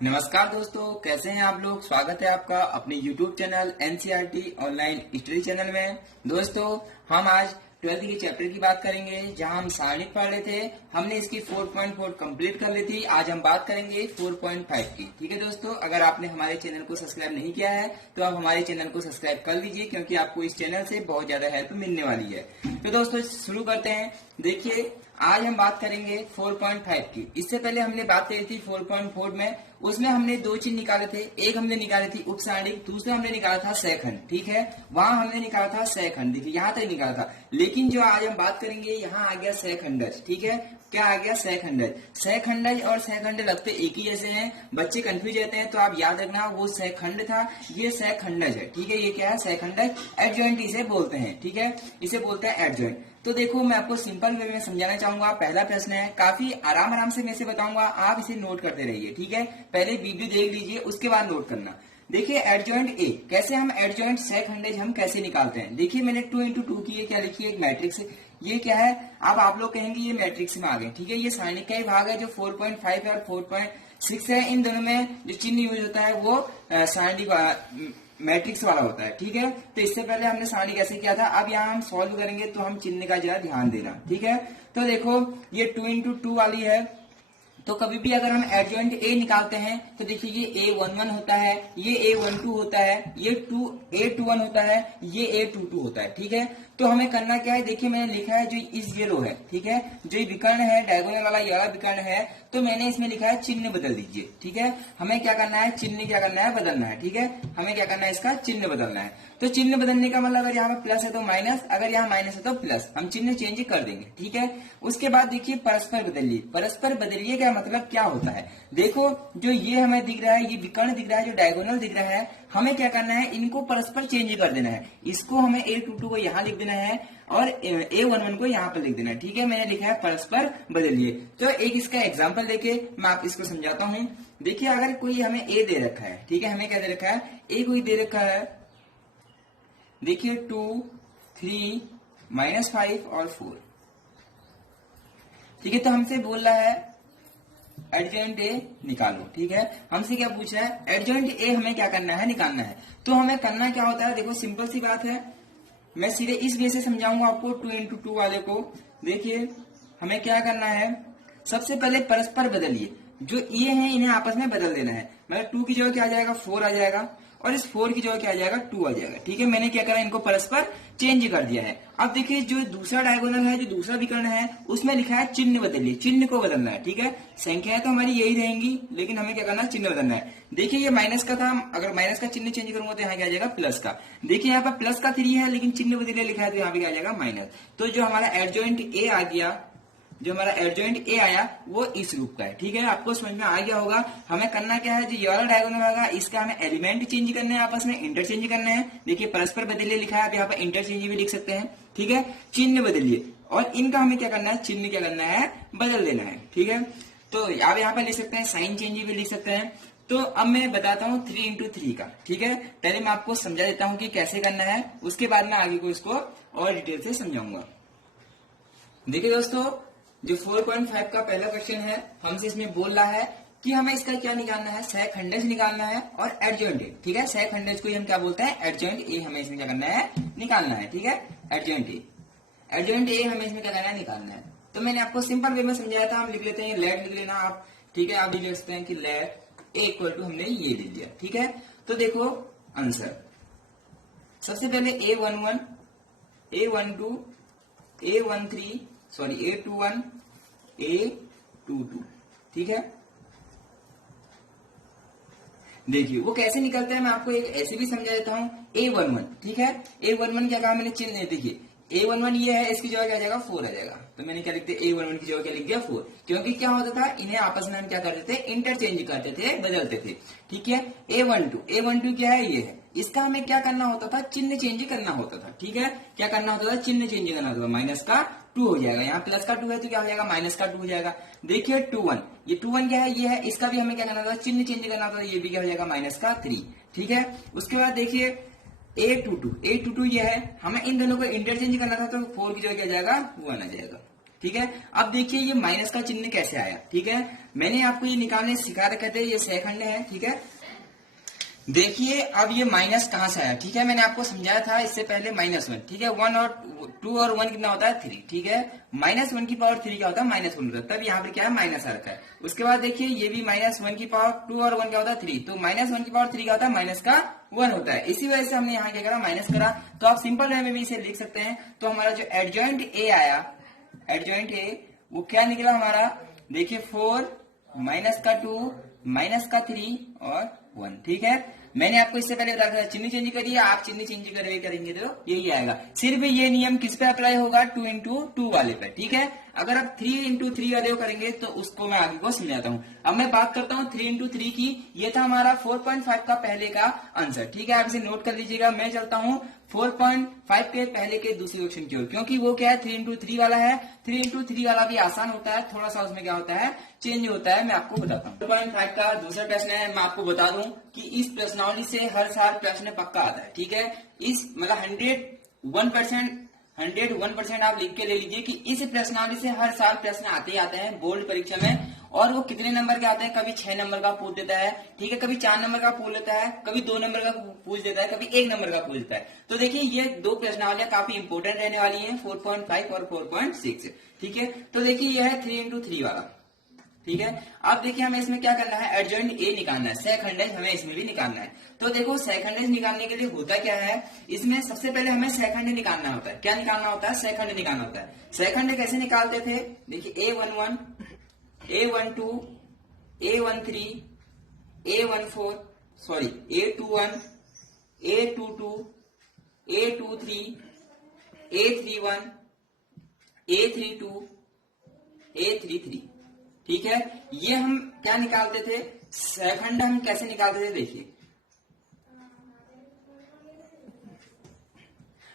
नमस्कार दोस्तों, कैसे हैं आप लोग। स्वागत है आपका अपने YouTube channel NCERT online study channel में। दोस्तों, हम आज 12th के चैप्टर की बात करेंगे, जहां हम सारणिक पढ़ रहे थे। हमने इसकी 4.4 कंप्लीट कर ली थी। आज हम बात करेंगे 4.5 की। ठीक है दोस्तों, अगर आपने हमारे चैनल को सब्सक्राइब नहीं किया है तो आप हमारे चैनल को सब्सक्राइब कर लीजिए, क्योंकि आपको इस चैनल से बहुत ज्यादा हेल्प मिलने वाली है। तो दोस्तों शुरू करते हैं। देखिए, आज हम बात करेंगे 4.5 की। इससे पहले हमने बात करी थी 4.4 में। उसमें हमने दो चीज निकाले थे। एक हमने निकाली थी उपसारणिक, दूसरा हमने निकाला था सहखंड। ठीक है, वहां हमने निकाला था सहखंड। देखिए यहाँ तक निकाला था, लेकिन जो आज हम बात करेंगे यहाँ आ गया सहखंडज। ठीक है, क्या आ गया? सहखंडज। सहखंडज और सहखंड लगते एक ही जैसे हैं, बच्चे कंफ्यूज रहते हैं, तो आप याद रखना वो सहखंड था, ये सहखंडज है। ठीक है, ये क्या है? सहखंडज। एडजॉइंट इसे बोलते हैं। ठीक है, इसे बोलते हैं एडजॉइंट। तो देखो, मैं आपको सिंपल वे में समझाना चाहूंगा। पहला प्रश्न है, काफी आराम से मैं इसे बताऊंगा, आप इसे नोट करते रहिए। ठीक है, पहले वीडियो देख लीजिए, उसके बाद नोट करना। देखिए, एडजॉइंट ए कैसे हम एडजॉइंट सहखंडज हम कैसे निकालते हैं। देखिए, मैंने 2 into 2 की ये क्या लिखी है? एक मैट्रिक्स। ये क्या है? अब आप लोग कहेंगे ये मैट्रिक्स में आ गए। ठीक है, ये सारणिक का ही भाग है। जो 4.5 है और 4.6 है, इन दोनों में जो चिन्ह यूज होता है वो सारणिक मैट्रिक्स वाला होता है। ठीक है, तो इससे पहले हमने सारणी कैसे किया था। अब यहाँ हम सॉल्व करेंगे तो हम चिन्ह का जरा ध्यान देना। ठीक है, तो देखो ये 2 into 2 वाली है। तो कभी भी अगर हम एडजॉइंट ए निकालते हैं तो देखिए ये A11 होता है, ये A12 होता है, ये A21 होता है, ये A22 होता है। ठीक है, तो हमें करना क्या है? देखिए, मैंने लिखा है जो इस ये रो है। ठीक है, जो विकर्ण है डायगोनल वाला, ये वाला विकर्ण है, तो मैंने इसमें लिखा है चिन्ह बदल दीजिए। ठीक है, हमें क्या करना है? चिन्ह क्या करना है? बदलना है। ठीक है, हमें क्या करना है? इसका चिन्ह बदलना है। तो चिन्ह बदलने का मतलब, अगर यहाँ पे प्लस है तो माइनस, अगर यहाँ माइनस है तो प्लस, हम चिन्ह चेंज कर देंगे। ठीक है, उसके बाद देखिए परस्पर बदलिए। परस्पर बदलिए का मतलब क्या होता है? देखो, जो ये हमें दिख रहा है, ये विकर्ण दिख रहा है, जो डायगोनल दिख रहा है, हमें क्या करना है? इनको परस्पर चेंज कर देना है। इसको हमें A22 को यहाँ लिख देना है और A11 को यहाँ पर लिख देना है। ठीक है, मैंने लिखा है परस्पर बदलिए। तो एक इसका एग्जाम्पल देके मैं आप इसको समझाता हूँ। देखिए, अगर कोई हमें A दे रखा है, ठीक है, हमें क्या दे रखा है? A कोई दे रखा है। देखिए 2, 3, -5 और 4। ठीक है, तो हमसे बोल रहा है एडजॉइंट ए निकालो। ठीक है, हमसे क्या पूछ रहा है? एडजॉइंट ए हमें क्या करना है? निकालना है। तो हमें करना क्या होता है? देखो, सिंपल सी बात है, मैं सीधे इस वे से समझाऊंगा आपको 2 into 2 वाले को। देखिए, हमें क्या करना है? सबसे पहले परस्पर बदलिए। जो ये हैं इन्हें आपस में बदल देना है। मतलब 2 की जगह क्या आ जाएगा? 4 आ जाएगा, और इस 4 की जगह क्या आ जाएगा? 2 आ जाएगा। ठीक है, मैंने क्या करा? इनको परस्पर चेंज कर दिया है। अब देखिए, जो दूसरा डायगोनल है, जो दूसरा विकर्ण है, उसमें लिखा है चिन्ह बदलिए। चिन्ह को बदलना है। ठीक है, संख्याएं तो हमारी यही रहेंगी, लेकिन हमें क्या करना है? चिन्ह बदलना है। देखिए, ये माइनस का था, अगर माइनस का चिन्ह चेंज करूंगा तो यहाँ क्या आ जाएगा? प्लस का। देखिए, यहाँ पर प्लस का 3 है, लेकिन चिन्ह बदलिए लिखा है, तो यहाँ पे क्या आ जाएगा? माइनस। तो जो हमारा एडजॉइंट ए आ गया, जो हमारा एडजॉइंट ए आया, वो इस रूप का है। ठीक है, आपको समझ में आ गया होगा। हमें करना क्या है? जो ये वाला डायगोनल होगा, इसका हमें एलिमेंट चेंज करने हैं, आपस में इंटरचेंज करने हैं। देखिए, परस्पर बदलिए लिखा है, आप यहाँ पर इंटरचेंज भी लिख सकते हैं। ठीक है, चिन्ह बदलिए, और इनका हमें क्या करना है? चिन्ह क्या करना है? बदल देना है। ठीक है, तो आप यहाँ पर लिख सकते हैं, साइन चेंज भी लिख सकते हैं। तो अब मैं बताता हूँ 3 into 3 का। ठीक है, पहले मैं आपको समझा देता हूँ कि कैसे करना है, उसके बाद मैं आगे को इसको और डिटेल से समझाऊंगा। देखिए दोस्तों, जो 4.5 का पहला क्वेश्चन है, हमसे इसमें बोल रहा है कि हमें इसका क्या निकालना है? सहखंडज निकालना है और एडजॉइंट ए। ठीक है, सहखंडज को हम क्या बोलते हैं? Adjoint A. हमें इसमें क्या करना है? निकालना है। ठीक है, एडजॉइंट ए। एडजॉइंट ए हमें इसमें क्या करना है? निकालना है। तो मैंने आपको सिंपल वे में समझाया था, हम लिख लेते हैं, लेट लिख लेना आप। ठीक है, आप भी लिख सकते हैं कि लेट ए इक्वल टू, हमने ये लिख लिया। ठीक है, तो देखो आंसर, सबसे पहले A11, A12, A13, sorry A21, A22। ठीक है, देखिए वो कैसे निकलता है, मैं आपको एक ऐसे भी समझा देता हूँ। A11, ठीक है, A11 क्या कहा मैंने? चिन्ह। देखिए, A11 ये है, इसकी जगह क्या आ जाएगा? 4 आ जाएगा। तो मैंने क्या लिख दिया? A11 की जगह क्या लिख दिया? 4। क्योंकि क्या होता था, इन्हें आपस में हम क्या करते थे? इंटरचेंज करते थे, बदलते थे। ठीक है, A12 क्या है? ये है। इसका हमें क्या करना होता था? चिन्ह चेंज करना होता था। ठीक है, क्या करना होता था? चिन्ह चेंज करना होता था। माइनस का 2 हो जाएगा, यहाँ प्लस का 2 है तो क्या हो जाएगा? माइनस का 2 हो जाएगा। देखिए 21, ये 21 क्या है? ये है। इसका भी हमें क्या करना था? चिन्ह चेंज करना होता था। ये भी क्या हो जाएगा? माइनस का 3। ठीक है, उसके बाद देखिए A22 ये है, हमें इन दोनों को इंटरचेंज करना था, तो 4 की जगह क्या जाएगा? 1 आ जाएगा। ठीक है। अब देखिए ये माइनस का चिन्ह कैसे आया, ठीक है। मैंने आपको ये निकालने सिखा रखे थे, ये सेकंड है, ठीक है। देखिए अब ये माइनस कहां से आया, ठीक है। मैंने आपको समझाया था इससे पहले -1, ठीक है। 1 और 2 और 1 कितना होता है 3, ठीक है। -1 की पावर 3 क्या होता है -1 होता है, तब यहाँ पर क्या है माइनस आ रखा है। उसके बाद देखिए ये भी -1 की पावर 2 और 1 क्या होता है 3, तो -1 की पावर 3 क्या होता है माइनस का 1 होता है। इसी वजह से हमने यहाँ क्या करा माइनस करा। तो आप सिंपल वे में भी इसे लिख सकते हैं। तो हमारा जो एडजॉइंट ए आया, एडजॉइंट ए वो क्या निकला हमारा, देखिए 4 माइनस का 2 माइनस का 3 और 1, ठीक है। मैंने आपको इससे पहले बताया था चिन्ह चेंज करिए, आप चिन्ह चेंज करेंगे तो यही आएगा। सिर्फ ये नियम किस पे अप्लाई होगा, 2 इंटू 2 वाले पे, ठीक है। अगर आप 3 इंटू 3 वाले करेंगे तो उसको मैं आगे को समझाता हूँ। अब मैं बात करता हूँ 3 इंटू 3 की। ये था हमारा 4.5 का पहले का आंसर, ठीक है। आप इसे नोट कर लीजिएगा। मैं चलता हूँ 4.5 के पहले के दूसरे क्वेश्चन की ओर, क्योंकि वो क्या है 3 इंटू 3 वाला है। 3 इंटू 3 वाला भी आसान होता है, थोड़ा सा उसमें क्या होता है चेंज होता है, मैं आपको बताता हूँ। 4.5 का दूसरा प्रश्न है। मैं आपको बता दूं कि इस प्रश्नावली से हर साल प्रश्न पक्का आता है, ठीक है। इस मतलब 101% आप लिख के ले लीजिए कि इस प्रश्नावली से हर साल प्रश्न आते ही आते हैं बोर्ड परीक्षा में। और वो कितने नंबर के आते हैं, कभी 6 नंबर का पूछ देता है, ठीक है, कभी 4 नंबर का पूछ लेता है, कभी 2 नंबर का पूछ देता है, कभी 1 नंबर का पूछ देता है। तो देखिए ये 2 प्रश्नावलियां काफी इंपोर्टेंट रहने वाली हैं, 4.5 और 4.6, ठीक है। तो देखिए यह है 3 इंटू 3 वाला, ठीक है। अब देखिए हमें इसमें क्या करना है, एडजॉइंट ए निकालना है, सेकंडेज हमें इसमें भी निकालना है। तो देखो सेकंडेज निकालने के लिए होता क्या है, इसमें सबसे पहले हमें सेकंड निकालना होता है। क्या निकालना होता है, सेकंड निकालना होता है। सेकंड कैसे निकालते थे, देखिए A11 A12 A13 A14 sorry A21 A22 A23 A31 A32 A33, ठीक है। ये हम क्या निकालते थे, सेकंड हम कैसे निकालते थे, देखिए।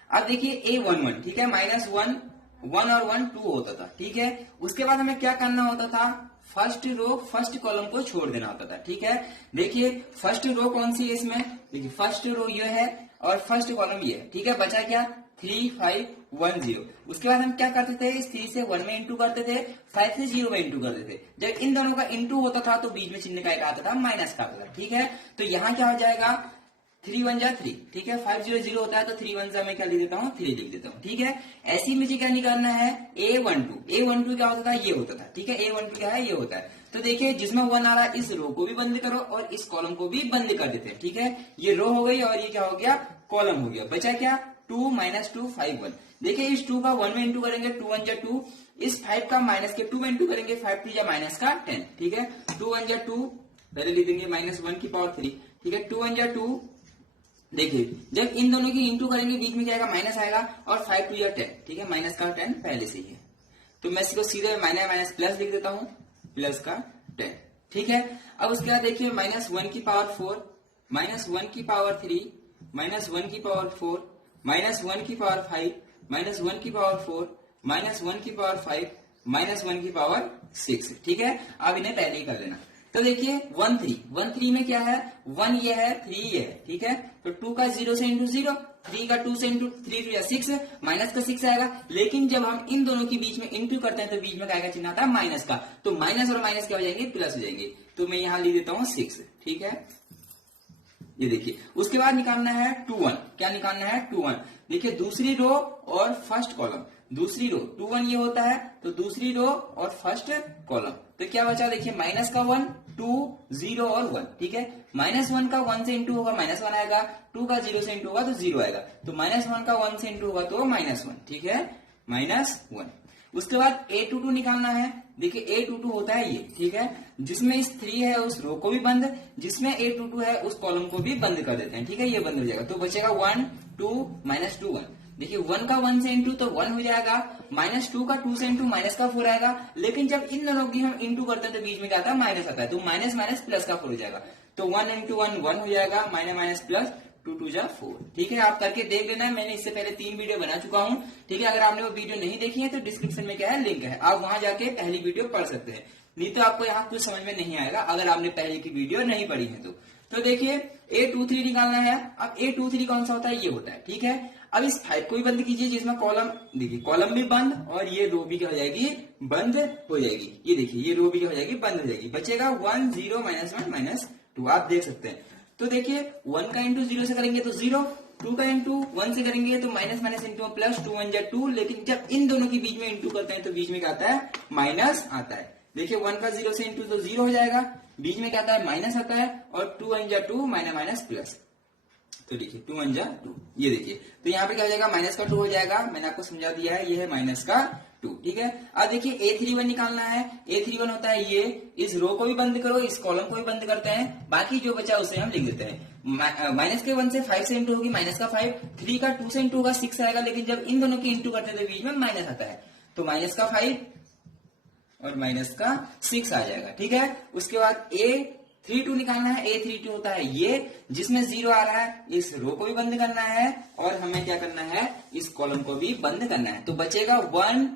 अब देखिए A11, ठीक है, -1 1 और 1 2 होता था, ठीक है। उसके बाद हमें क्या करना होता था, फर्स्ट रो फर्स्ट कॉलम को छोड़ देना होता था, ठीक है। देखिए फर्स्ट रो कौन सी है इसमें, देखिए फर्स्ट रो ये है और फर्स्ट कॉलम ये है, ठीक है। बचा क्या 3 5 1 0। उसके बाद हम क्या करते थे, इस 3 से 1 में इंटू करते थे, 5 से 0 में इंटू करते थे। जब इन दोनों का इंटू होता था तो बीच में चिन्ह का एक आता था माइनस का आता था, ठीक है। तो यहाँ क्या हो जाएगा 3 1 जा 3, ठीक है। 5 0 0 होता है तो 3 1 जा मैं क्या लिख देता हूँ 3 लिख देता हूँ, ठीक है। ऐसे ही मुझे क्या निकालना है A12 क्या होता था, ये होता था, ठीक है। A12 क्या है, ये होता है। तो देखिए जिसमें 1 आ रहा है इस रो को भी बंद करो और इस कॉलम को भी बंद कर देते हैं, ठीक है। ये रो हो गई और ये क्या हो गया कॉलम हो गया। बचा क्या 2 -2 5 1। देखिए इस 2 का 1 में इंटू करेंगे 2 1 जा 2, इस 5 का माइनस के 2 में इंटू करेंगे 5 3 जा माइनस का 10, ठीक है। 2 1 जा 2 पहले लिख देंगे -1 की पावर 3, ठीक है। 2 1 जा 2, देखिए जब इन दोनों की इंटू करेंगे बीच में क्या आएगा माइनस आएगा और 5 2 या 10, ठीक है। माइनस का 10 पहले से ही है तो मैं इसको सीधे माइनस प्लस लिख देता हूं, प्लस का 10, ठीक है। अब उसके बाद देखिए -1 की पावर 4 -1 की पावर 3 -1 की पावर 4 -1 की पावर 5 -1 की पावर 4 -1 की पावर 5 -1 की पावर 6, ठीक है। अब इन्हें पहले ही कर लेना। तो देखिए 1 3 में क्या है 1 ये है 3 ये है, ठीक है। तो 2 का 0 से इंटू 0, 3 का 2 से इंटू 3 या 6 माइनस का 6 आएगा। लेकिन जब हम इन दोनों के बीच में इंटू करते हैं तो बीच में क्या आएगा चिन्ह आता है माइनस का, तो माइनस और माइनस क्या हो जाएंगे प्लस हो जाएंगे। तो मैं यहाँ लिख देता हूँ 6, ठीक है। ये देखिए उसके बाद निकालना है 2 1। क्या निकालना है 2 1। देखिए दूसरी रो और फर्स्ट कॉलम, दूसरी रो 2 1 ये होता है तो दूसरी रो और फर्स्ट कॉलम। तो क्या बचा देखिए माइनस का 1 2 0 और 1, ठीक है। -1 का 1 से इंटू होगा -1 आएगा, 2 का 0 से इंटू होगा तो 0 आएगा। तो -1 का 1 से इंटू होगा तो -1, ठीक है, -1। उसके बाद A22 निकालना है। देखिए A22 होता है ये, ठीक है। जिसमें इस 3 है उस रो को भी बंद, जिसमें A22 है उस कॉलम को भी बंद कर देते हैं, ठीक है। ये बंद हो जाएगा तो बचेगा 1 2 -2 1। देखिए 1 का 1 से इंटू तो 1 हो जाएगा, -2 का 2 से इंटू माइनस का 4 आएगा। लेकिन जब इन दोनों की हम इंटू करते हैं तो बीच में क्या आता है माइनस आता है, तो माइनस माइनस प्लस का 4 हो जाएगा। तो 1 इंटू 1 1 हो जाएगा, माइनस प्लस 2 2 जा 4, ठीक है। आप करके देख लेना है, मैंने इससे पहले 3 वीडियो बना चुका हूं, ठीक है। अगर आपने वो वीडियो नहीं देखी है तो डिस्क्रिप्शन में क्या है लिंक है, आप वहां जाके पहली वीडियो पढ़ सकते हैं। नहीं तो आपको यहाँ कुछ समझ में नहीं आएगा अगर आपने पहले की वीडियो नहीं पढ़ी है तो देखिए A23 निकालना है। अब A23 कौन सा होता है, ये होता है, ठीक है। अब इस 5 को भी बंद कीजिए, जिसमें कॉलम देखिए कॉलम भी बंद और ये रो भी क्या हो जाएगी, बंद हो जाएगी। ये देखिए ये रो भी क्या हो जाएगी, बंद हो जाएगी। बचेगा 1 0 -1 -2, आप देख सकते हैं। तो देखिए 1 का इंटू 0 से करेंगे तो 0, 2 का इंटू 1 से करेंगे तो माइनस माइनस इंटू प्लस, 2 1 जा 2। लेकिन जब इन दोनों के बीच में इंटू करते हैं तो बीच में क्या आता है, माइनस आता है। देखिए 1 का 0 से इंटू तो 0 हो जाएगा, बीच में क्या आता है, माइनस आता है, और 2 1 जा 2 माइनस माइनस प्लस। तो देखिए 2 1 जा 2, ये देखिए तो यहाँ पे क्या हो जाएगा, माइनस का 2 हो जाएगा। मैंने आपको समझा दिया है, ये है माइनस का 2, ठीक है। अब देखिए A31 निकालना है। A31 होता है ये, इस रो को भी बंद करो, इस कॉलम को भी बंद करते हैं, बाकी जो बचा उसे हम लिख देते हैं। माइनस के 1 से 5 से इंटू होगी माइनस का 5, 3 का 2 से इंटू होगा 6 आएगा, लेकिन जब इन दोनों की इंटू करते हैं तो बीच में माइनस आता है, तो माइनस का 5 और माइनस का 6 आ जाएगा, ठीक है। उसके बाद A32 निकालना है। A32 होता है ये, जिसमें 0 आ रहा है, इस रो को भी बंद करना है और हमें क्या करना है, इस कॉलम को भी बंद करना है। तो बचेगा 1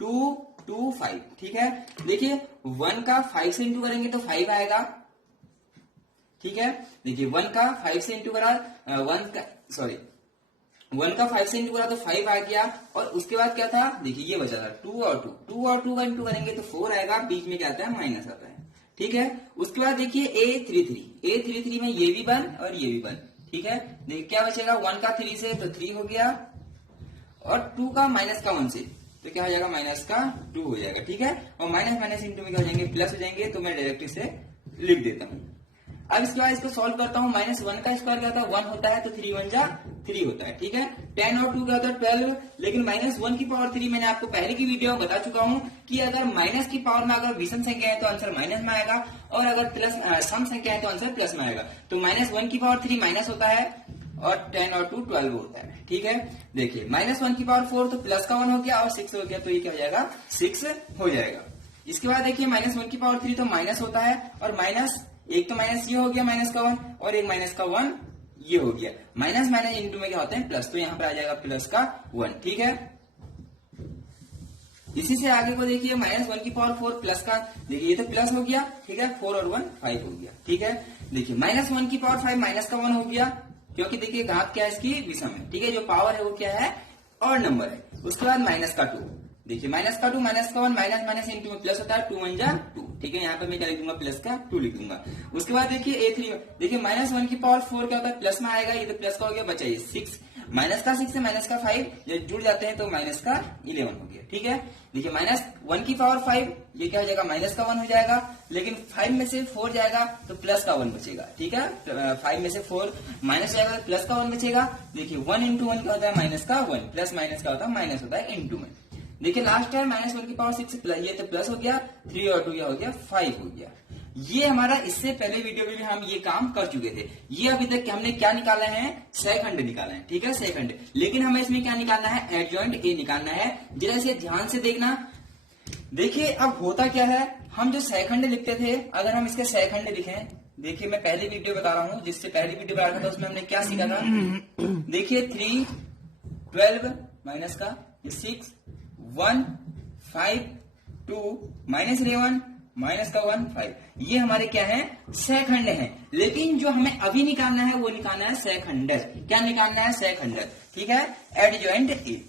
2 2 5, ठीक है। देखिए 1 का 5 से इंटू करेंगे तो 5 आएगा, ठीक है। देखिए 1 का 5 से इंटू करा, 1 का 5 से इंटू करा तो 5 आ गया, और उसके बाद क्या था, देखिए ये बचा था 2 और 2 का इंटू करेंगे तो 4 आएगा, बीच में क्या आता है, माइनस आता है, ठीक है। उसके बाद देखिए A33 में ये भी 1 और ये भी 1, ठीक है। देखिए क्या बचेगा, 1 का 3 से तो 3 हो गया, और 2 का माइनस का 1 से तो क्या हो जाएगा, माइनस का 2 हो जाएगा, ठीक है। और माइनस माइनस इंटू में क्या हो जाएंगे, प्लस हो जाएंगे, तो मैं डायरेक्ट इसे लिख देता हूं। अब इसके बाद इसको सॉल्व करता हूं। -1 का स्क्वायर क्या होता है, 1 होता है, तो 3 1 जा 3 होता है, ठीक है। 10 और 2 क्या होता है, 12। लेकिन -1 की पावर 3 मैंने आपको पहले की वीडियो में बता चुका हूं कि अगर माइनस की पावर में अगर विषम संख्या है तो आंसर माइनस में आएगा, और अगर प्लस सम संख्या है तो आंसर प्लस में आएगा। तो -1 की पावर 3 माइनस होता है, और 10 और 2 12 होता है, ठीक है। देखिए -1 की पावर 4 तो प्लस का 1 हो गया, और 6 हो गया, तो ये क्या हो जाएगा, 6 हो जाएगा। इसके बाद देखिए -1 की पावर 3 तो माइनस होता है, और माइनस एक तो माइनस ये हो गया माइनस का 1, और एक माइनस का 1 ये हो गया। माइनस माइनस इंटू में क्या होता है, प्लस, तो यहाँ पर आ जाएगा प्लस का 1, ठीक है। इसी से आगे को देखिए -1 की पावर 4 प्लस का, देखिए ये तो प्लस हो गया, ठीक है, 4 और 1 5 हो गया, ठीक है। देखिए -1 की पावर 5 माइनस का 1 हो गया, क्योंकि देखिए घात क्या है इसकी, विषम है, ठीक है। जो पावर है वो क्या है, और नंबर है। उसके बाद माइनस का 2, देखिए माइनस का 2 माइनस का 1 माइनस माइनस इंटू में प्लस होता है, 2 1 जा 2, ठीक है। यहाँ पर मैं क्या लिख दूंगा, प्लस का 2 लिख दूंगा। उसके बाद देखिए A3, देखिए -1 की पावर 4 क्या होता है, प्लस में आएगा, ये तो प्लस का हो गया, बचा ये 6, माइनस का 6 से माइनस का 5 जब जुड़ जाते हैं तो माइनस का 11 हो गया, ठीक है। देखिए -1 की पावर 5, ये क्या हो जाएगा, माइनस का 1 हो जाएगा, लेकिन 5 में से 4 जाएगा तो प्लस का 1 बचेगा, ठीक है। 5 में से 4 माइनस जाएगा तो प्लस का 1 बचेगा। देखिए 1 इंटू 1 क्या होता है, माइनस का 1, प्लस माइनस का होता है माइनस होता है इंटू में। देखिए लास्ट है -1 की पावर 6 प्लस, ये तो प्लस हो गया, 3 और 2 क्या हो गया, 5 हो गया। ये हमारा इससे पहले वीडियो में भी हम ये काम कर चुके थे। ये अभी तक हमने क्या निकाला है, सहखंड निकाला है, ठीक है, सहखंड। लेकिन हमें इसमें क्या निकालना है, एडजॉइंट ए निकालना है। जरा से ध्यान से देखना। देखिए अब होता क्या है, हम जो सहखंड लिखते थे, अगर हम इसके सहखंड लिखें, देखिए मैं पहले वीडियो बता रहा हूं, जिससे पहली वीडियो बता रहा था उसमें हमने क्या सीखा था। देखिए 3 12 माइनस का 6 1 5 2 -11 माइनस का 1 5, ये हमारे क्या है, सहखंड है। लेकिन जो हमें अभी निकालना है वो निकालना है सहखंडक। क्या निकालना है, सहखंडक, ठीक है। एडजॉइंट ए,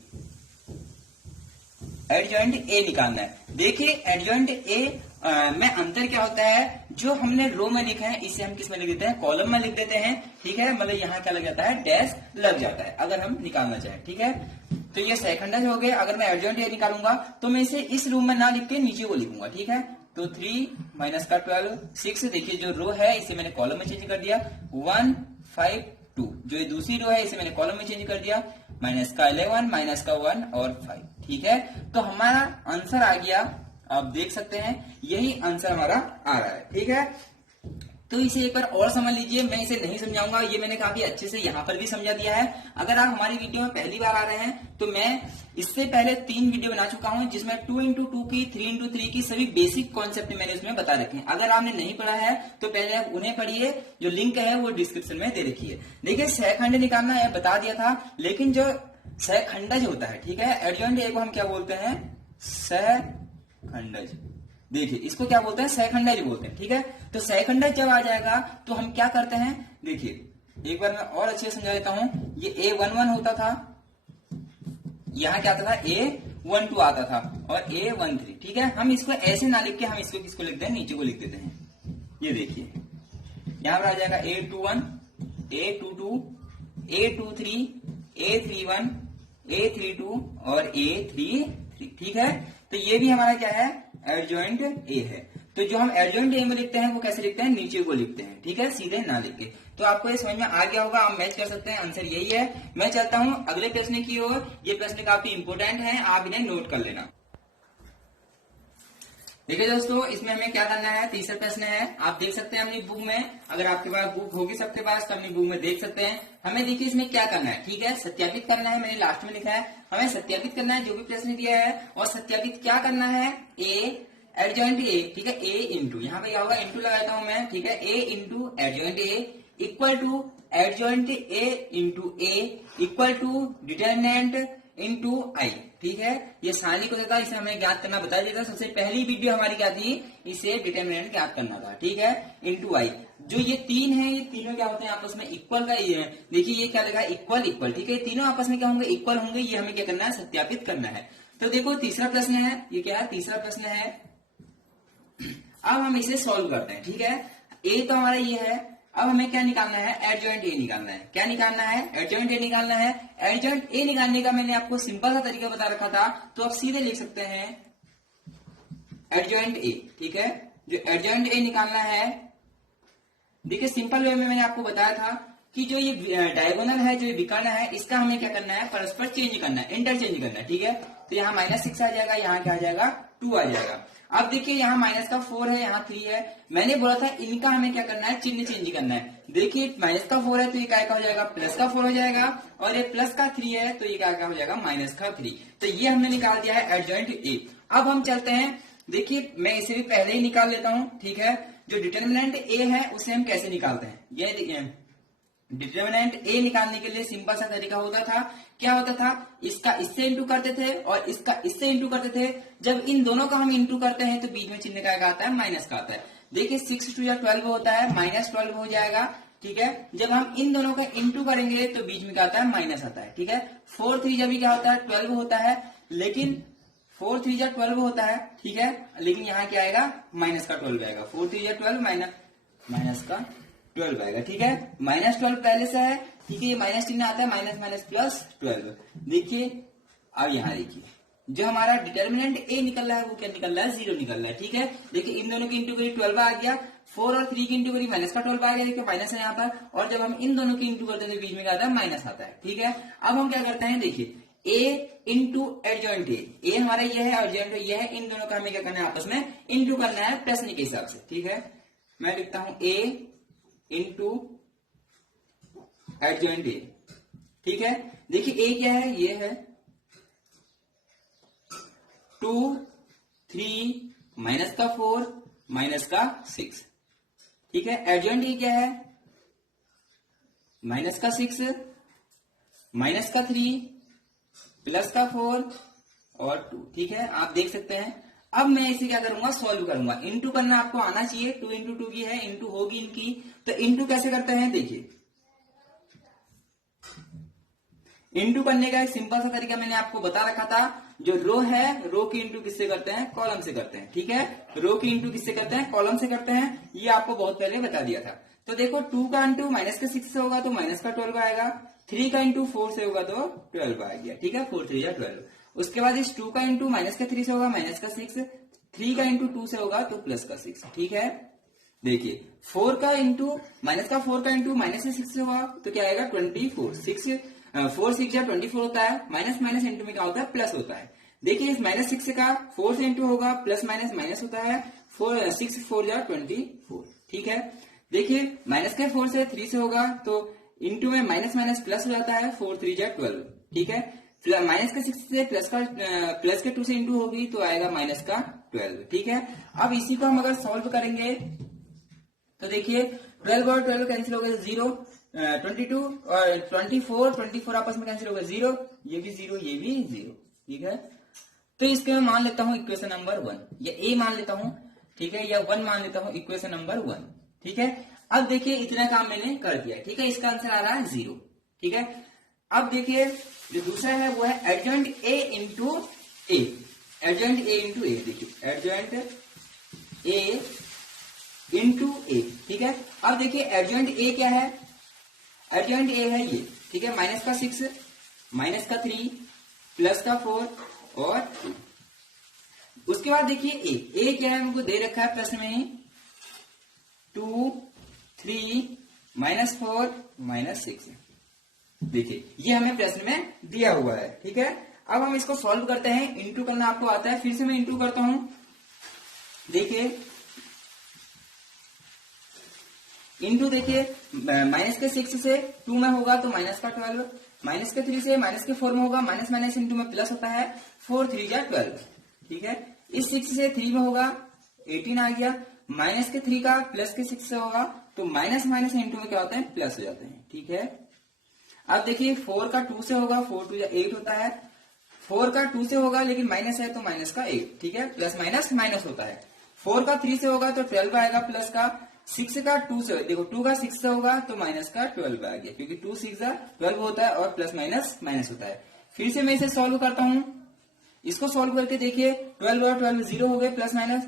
एडजॉइंट ए निकालना है। देखिए एडजॉइंट ए में अंतर क्या होता है, जो हमने रो में लिखा है इसे हम किस में लिख देते हैं, कॉलम में लिख देते हैं, ठीक है। मतलब यहाँ क्या लग जाता है, डैश लग जाता है अगर हम निकालना चाहें, ठीक है। तो ये सहखंडक हो गए। अगर मैं एडजॉइंट ए निकालूंगा तो मैं इसे इस रूम में ना लिख के नीचे को लिखूंगा, ठीक है। तो 3 माइनस का 12 6, देखिए जो रो है इसे मैंने कॉलम में चेंज कर दिया, 1 5 2, जो ये दूसरी रो है इसे मैंने कॉलम में चेंज कर दिया, माइनस का 11 माइनस का 1 और 5, ठीक है। तो हमारा आंसर आ गया, आप देख सकते हैं यही आंसर हमारा आ रहा है, ठीक है। तो इसे एक बार और समझ लीजिए, मैं इसे नहीं समझाऊंगा, ये मैंने काफी अच्छे से यहाँ पर भी समझा दिया है। अगर आप हमारी वीडियो में पहली बार आ रहे हैं तो मैं इससे पहले 3 वीडियो बना चुका हूं, जिसमें 2x2 की, 3x3 की सभी बेसिक कॉन्सेप्ट मैंने उसमें बता रखे हैं। अगर आपने नहीं पढ़ा है तो पहले आप उन्हें पढ़िए, जो लिंक है वो डिस्क्रिप्शन में दे रखी है। देखिए सहखंड निकालना है बता दिया था, लेकिन जो सहखंडज होता है, ठीक है, एडजॉइंट ए को हम क्या बोलते हैं, सहखंडज। देखिए इसको क्या बोलते हैं, सहखंडज बोलते हैं, ठीक है। तो सहखंडज जब आ जाएगा तो हम क्या करते हैं, देखिए एक बार मैं और अच्छे से समझा देता हूं। ये A11 होता था, यहाँ क्या आता था A12 आता था और A13, ठीक है। हम इसको ऐसे ना लिख के हम इसको किसको लिखते हैं, नीचे को लिख देते हैं। ये देखिए यहाँ पर आ जाएगा A21, A22, A23, A31, A32 और A33, ठीक है। तो ये भी हमारा क्या है, एडजॉइंट ए है। तो जो हम एडजॉइंट ए में लिखते हैं वो कैसे लिखते हैं, नीचे को लिखते हैं, ठीक है, सीधे ना लिख के। तो आपको ये समझ में आ गया होगा, आप मैच कर सकते हैं, आंसर यही है। मैं चलता हूं अगले प्रश्न की ओर। ये प्रश्न काफी इंपोर्टेंट है, आप इन्हें नोट कर लेना। देखिए दोस्तों, इसमें हमें क्या करना है, तीसरा प्रश्न है, आप देख सकते हैं अपनी बुक में। अगर आपके पास बुक होगी सबके पास तो अपनी बुक में देख सकते हैं। हमें देखिए इसमें क्या करना है, ठीक है, सत्यापित करना है। मैंने लास्ट में लिखा है, हमें सत्यापित करना है जो भी प्रश्न दिया है। और सत्यापित क्या करना है, ए एडजॉइंट ए, ठीक है, ए इंटू, यहाँ पे क्या होगा, इंटू लगाता हूं मैं, ठीक है, A into adjoint A equal to adjoint A into A equal to determinant into I, ठीक है। ये सारणी को था, इसे हमें ज्ञात करना बता दिया था। सबसे पहली वीडियो हमारी क्या थी, इसे डिटरमिनेंट ज्ञात करना था, ठीक है, इंटू आई। जो ये तीन है, ये तीनों क्या होते हैं आपस में इक्वल का, देखिए ये क्या लिखा है, इक्वल इक्वल, ठीक है, तीनों आपस में क्या होंगे, इक्वल होंगे। ये हमें क्या करना है, सत्यापित करना है। तो देखो तीसरा प्रश्न है, ये क्या है, तीसरा प्रश्न है। अब हम इसे सॉल्व करते हैं, ठीक है। ए तो हमारा ये है, अब हमें क्या निकालना है, एडजॉइंट ए निकालना है। क्या निकालना है, एडजॉइंट ए निकालना है। एडजॉइंट ए निकालने का मैंने आपको सिंपल सा तरीका बता रखा था, तो आप सीधे लिख सकते हैं एडजॉइंट ए, ठीक है। जो एडजॉइंट ए निकालना है, देखिए सिंपल वे में मैंने आपको बताया था कि जो ये डायगोनल है, जो ये विकर्ण है, इसका हमें क्या करना है, परस्पर चेंज करना है, इंटरचेंज करना है, ठीक है। तो यहाँ -6 आ जाएगा, यहाँ क्या आ जाएगा, 2 आ जाएगा। अब देखिए यहाँ माइनस का 4 है, यहाँ 3 है। मैंने बोला था इनका हमें क्या करना है, चिन्ह चेंज करना है। देखिए माइनस का 4 है तो ये क्या हो जाएगा, प्लस का 4 हो जाएगा, और ये प्लस का 3 है तो ये क्या हो जाएगा, माइनस का 3। तो ये हमने निकाल दिया है एडजॉइंट ए। अब हम चलते हैं, देखिए मैं इसे भी पहले ही निकाल लेता हूं, ठीक है। जो डिटरमिनेंट ए है उसे हम कैसे निकालते हैं, ये डिटरमिनेंट ए निकालने के लिए सिंपल सा तरीका होता था। क्या होता था, इसका इससे इंटू करते थे और इसका इससे इंटू करते थे। जब इन दोनों का हम इंटू करते हैं तो बीच में चिन्ह का आता है, माइनस का आता है। देखिए 6 2 12 होता है, -12 हो जाएगा, ठीक है। जब हम इन दोनों का इंटू करेंगे तो बीच में क्या आता है, माइनस आता है, ठीक है। 4 3 जब क्या होता है, 12 होता है, लेकिन 4 3 12 होता है, ठीक है। लेकिन यहाँ क्या आएगा, माइनस का 12 आएगा। 4 3 12 माइनस का 12 आएगा, ठीक है। -12 पहले से है, ठीक है, ये माइनस चिन्ह आता है, माइनस माइनस प्लस 12। देखिए अब यहाँ देखिए जो हमारा डिटर्मिनेंट ए निकल रहा है वो क्या निकल रहा है, 0 निकल रहा है, ठीक है। देखिए इन दोनों की इंटू करी 12 आ गया, 4 और 3 की इंटू करी माइनस का 12 आ गया, देखिए माइनस है यहाँ पर। और जब हम इन दोनों की इंटू करते हैं तो बीच में क्या आता है, माइनस आता है, ठीक है। अब हम क्या करते हैं, देखिए ए इंटू एडजॉइंट ए हमारा ये है, एडजॉइंट ये है, इन दोनों का हमें क्या करना है, आपस में इंटू करना है प्रश्न के हिसाब से, ठीक है। मैं लिखता हूं ए इंटू एडजॉइंट ए, ठीक है। देखिए ए क्या है, ये है 2 3 माइनस का 4 माइनस का 6, ठीक है। एडजॉइंट ए क्या है, माइनस का 6 माइनस का 3 प्लस का 4 और 2, ठीक है, आप देख सकते हैं। अब मैं इसे क्या करूंगा, सॉल्व करूंगा। इंटू करना आपको आना चाहिए, 2 इंटू 2 की है, इंटू होगी इनकी। तो इंटू कैसे करते हैं, देखिए इंटू करने का एक सिंपल सा तरीका मैंने आपको बता रखा था। जो रो है, रो की इंटू किससे करते हैं, कॉलम से करते हैं, ठीक है। रो की इंटू किससे करते हैं, कॉलम से करते हैं, ये आपको बहुत पहले बता दिया था। तो देखो 2 का इंटू माइनस का 6 से होगा तो माइनस का 12 आएगा, 3 का इंटू 4 से होगा तो 12 आ गया, ठीक है, 4 3 12। उसके बाद इस 2 का इंटू माइनस का 3 से होगा माइनस का 6, 3 का इंटू 2 से होगा तो प्लस का 6, ठीक है। देखिए 4 का इंटू माइनस का 4 का इंटू माइनस से 6 से होगा तो क्या आएगा, 24। 4 6 या 24 होता है, माइनस माइनस इंटू में क्या होता है, प्लस होता है। देखिए इस -6 का 4 से इंटू होगा, प्लस माइनस माइनस होता है, 6 4 या 24, ठीक है। देखिए माइनस के 4 से 3 से होगा तो इंटू में माइनस माइनस प्लस हो जाता है, 4 3 या 12, ठीक है। माइनस का 6 से प्लस के 2 से इंटू होगी तो आएगा माइनस का 12, ठीक है। अब इसी को हम अगर सॉल्व करेंगे तो देखिए 12 और 12 कैंसिल हो गए, 0, 22 और 24 आपस में कैंसिल हो गए, 0, ये भी 0, ये भी 0, ठीक है। तो इसके मैं मान लेता हूं इक्वेशन नंबर 1, या ए मान लेता हूं, ठीक है, या 1 मान लेता हूं, इक्वेशन नंबर 1, ठीक है। अब देखिए इतना काम मैंने कर दिया, ठीक है, इसका आंसर आ रहा है 0, ठीक है। अब देखिए जो दूसरा है वो है adjoint A into A, adjoint A into A, देखिए एडजॉइंट ए इंटू ए, ठीक है। अब देखिए एडजॉइंट ए क्या है, एडजॉइंट ए है ये, ठीक है, माइनस का 6, माइनस का 3, प्लस का 4 और 2। उसके बाद देखिए ए क्या है, हमको दे रखा है प्रश्न में 2, 3, -4, -6, देखिए ये हमें प्रश्न में दिया हुआ है, ठीक है। अब हम इसको सॉल्व करते हैं, इंटू करना आपको आता है, फिर से मैं इंटू करता हूं, देखिए इंटू, देखिए माइनस के 6 से 2 में होगा तो माइनस का 12, माइनस के 3 से माइनस के 4 में होगा, माइनस माइनस इंटू में प्लस होता है, 4 3 जा 12, ठीक है। इस 6 से 3 में होगा 18 आ गया, माइनस के 3 का प्लस के 6 से होगा तो माइनस माइनस इंटू में क्या होता है, प्लस हो जाते हैं, ठीक है। अब देखिए 4 का 2 से होगा, 4 2 8 होता है, 4 का 2 से होगा लेकिन माइनस है तो माइनस का 8, ठीक है, प्लस माइनस माइनस होता है। 4 का 3 से होगा तो 12 आएगा, प्लस का 6 का 2 से, देखो 2 का 6 से होगा तो माइनस का 12 आ गया, क्योंकि 2 6 12 होता है और प्लस माइनस माइनस होता है। फिर से मैं इसे सॉल्व करता हूं, इसको सॉल्व करके देखिए 12 और 12 0 हो गए, plus minus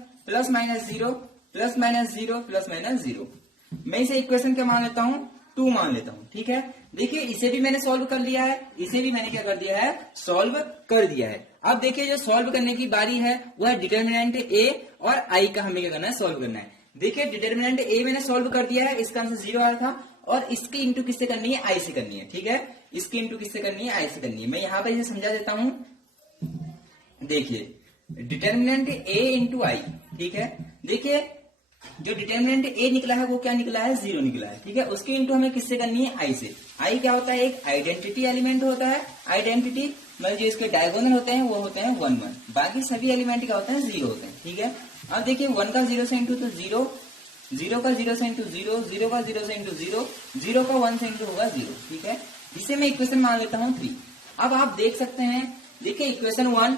0, plus minus 0, plus minus 0। मैं इसे इक्वेशन क्या मान लेता हूं, 2 मान लेता हूं, ठीक है। देखिए इसे भी मैंने सॉल्व कर लिया है, इसे भी मैंने क्या कर दिया है, सॉल्व कर दिया है। अब देखिए जो सॉल्व करने की बारी है वो है डिटर्मिनेंट ए और आई का हमें क्या करना है, सॉल्व करना है। देखिए डिटर्मिनेंट ए मैंने सॉल्व कर दिया है, इसका आंसर 0 आया था, और इसकी इंटू किससे करनी है, आई से करनी है, ठीक है। इसकी इंटू किससे करनी है, आई से करनी है। मैं यहां पर इसे समझा देता हूं, देखिए डिटर्मिनेंट ए इंटू आई, ठीक है। देखिए जो डिटर्मिनेंट ए निकला है वो क्या निकला है, 0 निकला है, ठीक है। उसकी इंटू हमें किससे करनी है, आई से। आई क्या होता है, एक आइडेंटिटी एलिमेंट होता है, आइडेंटिटी मतलब जो इसके डायगोनल होते हैं वो होते हैं 1 1, बाकी सभी एलिमेंट क्या होते हैं, 0 होते हैं, ठीक है। अब देखिए 1 का 0 से इंटू तो 0, 0 का 0 से इंटू 0, 0 का 0 से इंटू 0, 0 का 1 से इंटू होगा 0, ठीक है। इसे मैं इक्वेशन मान लेता हूं 3। अब आप देख सकते हैं, देखिए इक्वेशन 1,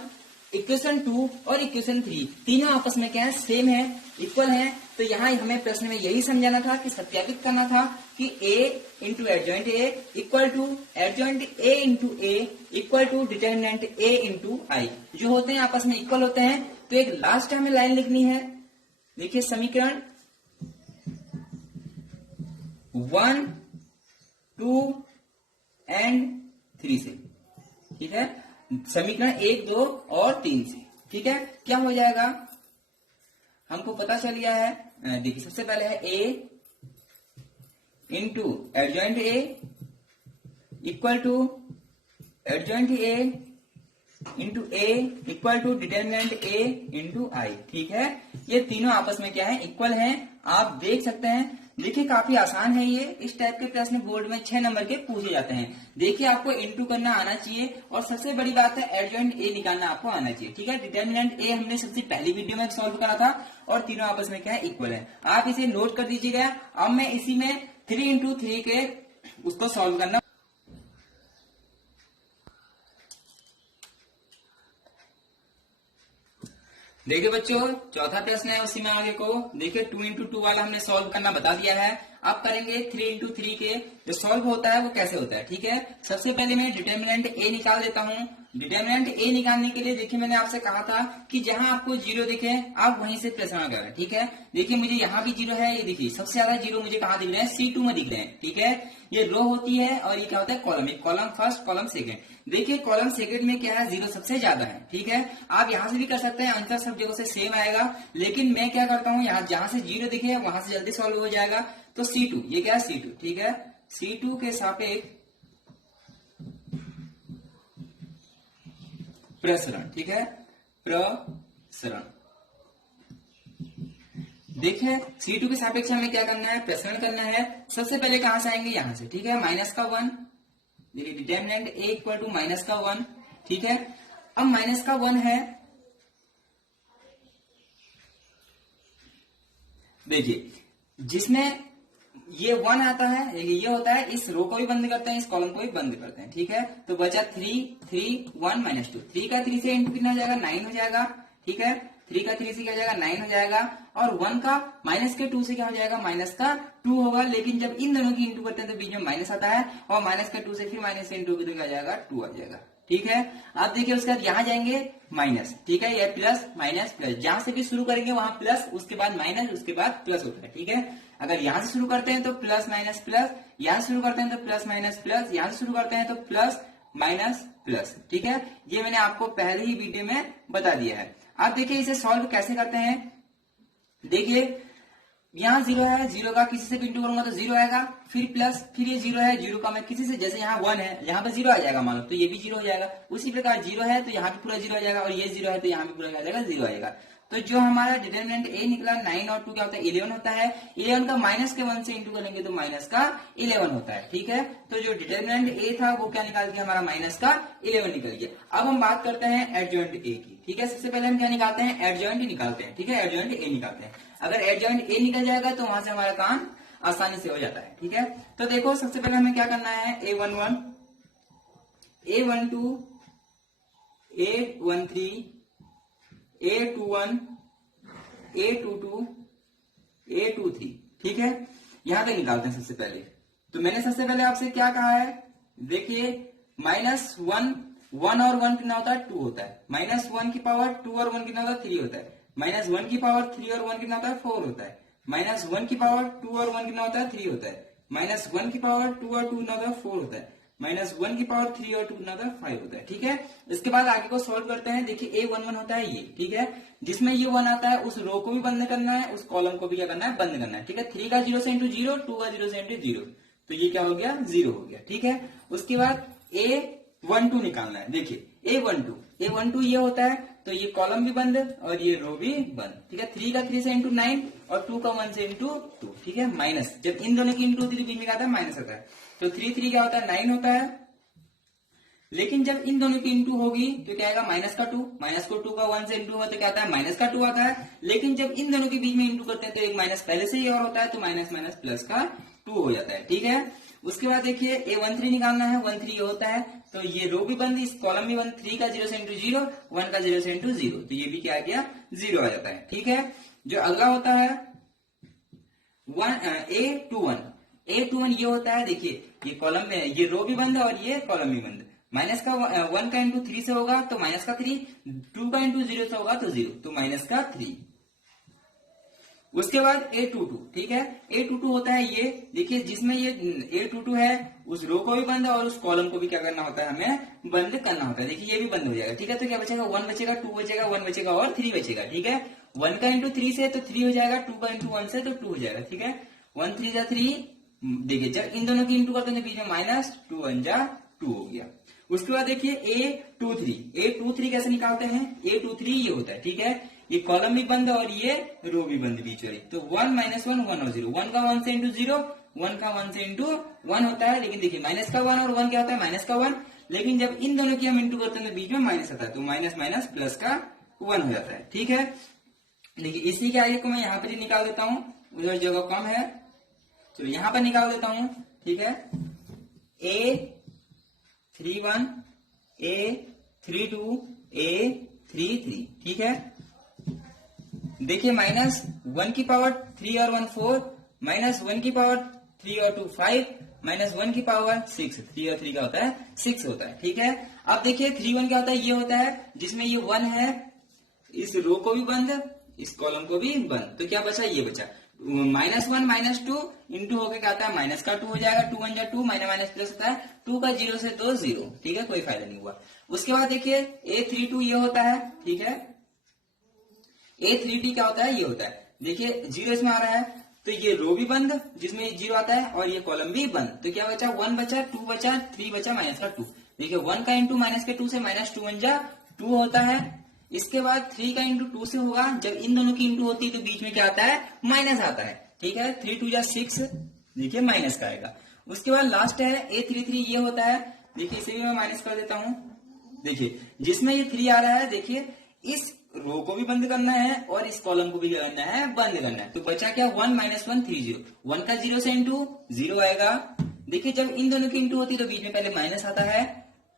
इक्वेशन 2 और इक्वेशन 3 तीनों आपस में क्या है, सेम है, इक्वल है। तो यहाँ हमें प्रश्न में यही समझाना था कि सत्यापित करना था कि a into adjoint A equal to adjoint A into A equal to determinant a into I, जो होते हैं आपस में इक्वल होते हैं। तो एक लास्ट हमें लाइन लिखनी है, देखिए समीकरण 1, 2 एंड 3 से, ठीक है। समीकरण 1, 2 और 3 से, ठीक है। क्या हो जाएगा, हमको पता चल गया है, देखिए सबसे पहले है a into adjoint A equal to adjoint A into A equal to determinant A into I, ठीक है। ये तीनों आपस में क्या है, इक्वल हैं, आप देख सकते हैं। देखिए काफी आसान है ये, इस टाइप के प्रश्न बोर्ड में 6 नंबर के पूछे जाते हैं। देखिए आपको इंटू करना आना चाहिए, और सबसे बड़ी बात है एडजॉइंट ए निकालना आपको आना चाहिए, ठीक है। डिटर्मिनेंट ए हमने सबसे पहली वीडियो में सॉल्व करा था, और तीनों आपस में क्या है, इक्वल है। आप इसे नोट कर दीजिएगा। अब मैं इसी में 3 इंटू 3 के उसको सॉल्व करना, देखिए बच्चों चौथा प्रश्न है, उसी में आगे को देखिए 2 इंटू 2 वाला हमने सॉल्व करना बता दिया है। अब करेंगे 3 इंटू 3 के, जो सॉल्व होता है वो कैसे होता है, ठीक है। सबसे पहले मैं डिटर्मिनेंट ए निकाल देता हूं। डिटर्मिनेंट ए निकालने के लिए देखिए मैंने आपसे कहा था कि जहां आपको 0 दिखे आप वहीं से प्रश्न करें, ठीक है। देखिए मुझे यहाँ भी 0 है, ये देखिए सबसे ज्यादा 0 मुझे कहाँ दिख रहे हैं, C2 में दिख रहे हैं, ठीक है। ये रो होती है और ये क्या होता है, कॉलम, एक कॉलम फर्स्ट कॉलम सेकेंड। देखिए कॉलम सेकेंड में क्या है, 0 सबसे ज्यादा है, ठीक है। आप यहाँ से भी कर सकते हैं, आंसर सब जगह से सेम आएगा, लेकिन मैं क्या करता हूँ, यहाँ जहां से 0 दिखे वहां से जल्दी सॉल्व हो जाएगा। तो C2, ये क्या है C2, ठीक है। C2 के सापेक्ष प्रसरण, ठीक है, प्रसरण। देखिए C2 के सापेक्ष हमें क्या करना है, प्रसरण करना है। सबसे पहले कहां से आएंगे, यहां से, ठीक है, -1। देखिए डिटर्मिनेंट a इक्वल टू -1, ठीक है। अब -1 है, देखिए जिसमें ये 1 आता है, ये होता है, इस रो को भी बंद करते हैं, इस कॉलम को भी बंद करते हैं, ठीक है। तो बचा 3, 3, 1, -2। 3 का 3 से इंटू कितना हो जाएगा, 9 हो जाएगा, ठीक है। 3 का 3 से क्या हो जाएगा, 9 हो जाएगा। और 1 का माइनस के 2 से क्या हो जाएगा, माइनस का 2 होगा। लेकिन जब इन दोनों की इंटू करते हैं तो बीच में माइनस आता है और माइनस का 2 से फिर माइनस से इंटू तो क्या आ जाएगा, 2 आ जाएगा। ठीक है, आप देखिए उसके बाद यहाँ जाएंगे माइनस, ठीक है, ये प्लस माइनस प्लस, जहां से भी शुरू करेंगे वहां प्लस, उसके बाद माइनस, उसके बाद प्लस होता है। ठीक है, अगर यहाँ से शुरू करते हैं तो प्लस माइनस प्लस, यहाँ शुरू करते हैं तो प्लस माइनस प्लस, यहाँ शुरू करते हैं तो प्लस माइनस प्लस। ठीक है, ये मैंने आपको पहले ही वीडियो में बता दिया है। आप देखिए इसे सॉल्व कैसे करते हैं। देखिए यहाँ 0 है, 0 का किसी से भी इंटू करूंगा तो 0 आएगा, फिर प्लस, फिर ये 0 है, 0 का मैं किसी से, जैसे यहाँ 1 है, यहाँ पे 0 आ जाएगा मान लो, तो ये भी 0 हो जाएगा। उसी प्रकार 0 है तो यहाँ पे पूरा 0 आ जाएगा, और ये 0 है तो यहाँ पे पूरा आ जाएगा, 0 आएगा। तो जो हमारा डिटरमिनेंट ए निकला 9 और 2 क्या होता है, 11 होता है। 11 का माइनस के 1 से इंटू करेंगे तो माइनस का 11 होता है। ठीक है, तो जो डिटरमिनेंट ए था वो क्या निकाल दिया, हमारा माइनस का 11 निकल गया। अब हम बात करते हैं एडजॉइंट ए की। ठीक है, सबसे पहले हम क्या निकालते हैं, एडजॉइंट निकालते हैं। ठीक है, एडजॉइंट ए निकालते हैं। अगर एडजॉइंट ए निकल जाएगा तो वहां से हमारा काम आसानी से हो जाता है। ठीक है, तो देखो सबसे पहले हमें क्या करना है, A11, A12, A13, A21, A22, A23। ठीक है, यहां तक निकालते हैं सबसे पहले। तो मैंने सबसे पहले आपसे क्या कहा है, देखिए माइनस 1, 1 और 1 कितना होता है, 2 होता है। माइनस 1 की पावर 2 और 1 कितना होता है, 3 होता है। माइनस 1 की पावर 3 और 1 कितना होता है, 4 होता है। माइनस 1 की पावर 2 और 1 कितना होता है, 3 होता है। माइनस 1 की पावर 2 और 2 कितना होता है, 4 होता है। माइनस 1 की पावर 3 और 2 कितना होता है, 5 होता है। ठीक है, इसके बाद आगे को सॉल्व करते हैं। देखिए A11 होता है ये, ठीक है, जिसमें ये 1 आता है उस रो को भी बंद करना है, उस कॉलम को भी क्या करना है, बंद करना है। ठीक है, 3 का 0 से इंटू 0, 2 का 0 से इंटू 0, तो ये क्या हो गया, 0 हो गया। ठीक है, उसके बाद A12 निकालना है। देखिए A12 ये होता है, तो ये कॉलम भी बंद और ये रो भी बंद। ठीक है, 3 का 3 से इंटू 9 और 2 का 1 से इंटू 2। ठीक है, माइनस, जब इन दोनों की इंटू होती है तो बीच में क्या आता है, माइनस आता है। तो 3 क्या होता है, 9 होता है। लेकिन जब इन दोनों की इंटू होगी तो क्या आएगा, माइनस का 2, माइनस को 2 का 1 से इंटू हुआ तो क्या आता है, माइनस का 2 आता है। लेकिन जब इन दोनों के बीच में इंटू करते हैं तो एक माइनस पहले से ही और होता है, तो माइनस माइनस प्लस का 2 हो जाता है। ठीक है, उसके बाद देखिए A13 निकालना है। 13 ये होता है, तो ये रो भी बंद, इस कॉलम भी बंद। 3 का 0 से इंटू 0, 1 का 0 से इंटू 0, तो ये भी क्या आ गया, 0 आ जाता है। ठीक है, जो अगला होता है A21 ये होता है। देखिए ये कॉलम में, ये रो भी बंद है और ये कॉलम भी बंद। माइनस का 1 का इंटू 3 से होगा तो माइनस का 3, 2 का इंटू 0 से होगा तो 0, तो माइनस का 3। उसके बाद A22, ठीक है, A22 होता है ये, देखिए जिसमें ये A22 है उस रो को भी बंद है और उस कॉलम को भी क्या करना होता है, हमें बंद करना होता है। देखिए ये भी बंद हो जाएगा। ठीक है, तो क्या बचेगा, 1 बचेगा, 2 बचेगा, 1 बचेगा और 3 बचेगा। ठीक है, 1 का इंटू 3 से तो 3 हो जाएगा, 2 का इंटू 1 से तो 2 हो जाएगा। ठीक है, 1 3 जा 3। देखिए जब इन दोनों की इंटू करते हैं बीच में माइनस, 2 1 जा 2 हो गया। उसके बाद देखिए A23 कैसे निकालते हैं, A23 ये होता है। ठीक है, ये कॉलम भी बंद और ये रो भी बंद बीच वाली, तो 1 माइनस 1 1 और 0, 1 का 1 से इंटू 0, 1 का 1 से इंटू 1 होता है। लेकिन देखिए माइनस का 1 और 1 क्या होता है, माइनस का 1। लेकिन जब इन दोनों की हम इंटू करते हैं तो बीच में माइनस आता है, तो माइनस माइनस प्लस का 1 हो जाता है। ठीक है, देखिए इसी के आगे को मैं यहाँ पर ही निकाल देता हूँ, उधर जगह कम है, चलो यहाँ पर निकाल देता हूँ। ठीक है, A31, A32, A33। ठीक है, देखिए माइनस 1 की पावर 3 और 1 4, माइनस 1 की पावर 3 और 2 5, माइनस 1 की पावर 6, 3 और 3 का होता है 6 होता है। ठीक है, अब देखिए 3 1 क्या होता है, ये होता है जिसमें ये 1 है, इस रो को भी बंद, इस कॉलम को भी बंद, तो क्या बचा, ये बचा माइनस 1 माइनस 2 इंटू होकर क्या आता है, माइनस का 2 हो जाएगा, 2 1 जा 2, माइनस माइनस प्लस होता है, 2 का 0 से 2 0। ठीक है, कोई फायदा नहीं हुआ। उसके बाद देखिए A32 ये होता है। ठीक है, A33 क्या होता है, ये होता है, देखिए 0 इसमें आ रहा है, तो ये रो भी बंद जिसमें 0 आता है और ये कॉलम भी बंद, तो क्या बचा, 1 बचा, 2 बचा, 3 बचा, माइनस का 2। देखिए 1 का इंटू माइनस के 2 से माइनस 2 1 जा 2 होता है। इसके बाद 3 का इंटू 2 से होगा, जब इन दोनों की इंटू होती है तो बीच में क्या आता है, माइनस आता है। ठीक है, 3 2 जा 6, देखिए माइनस का आएगा। उसके बाद लास्ट है A33 ये होता है, देखिए इसे भी मैं माइनस कर देता हूं। देखिए जिसमें ये 3 आ रहा है, देखिए इस रो को भी बंद करना है और इस कॉलम को भी करना है, बंद करना है, तो बचा क्या, 1 माइनस 1 3 0, 1 का 0 से इंटू 0 आएगा। देखिए जब इन दोनों की इंटू होती है तो बीच में पहले माइनस आता है,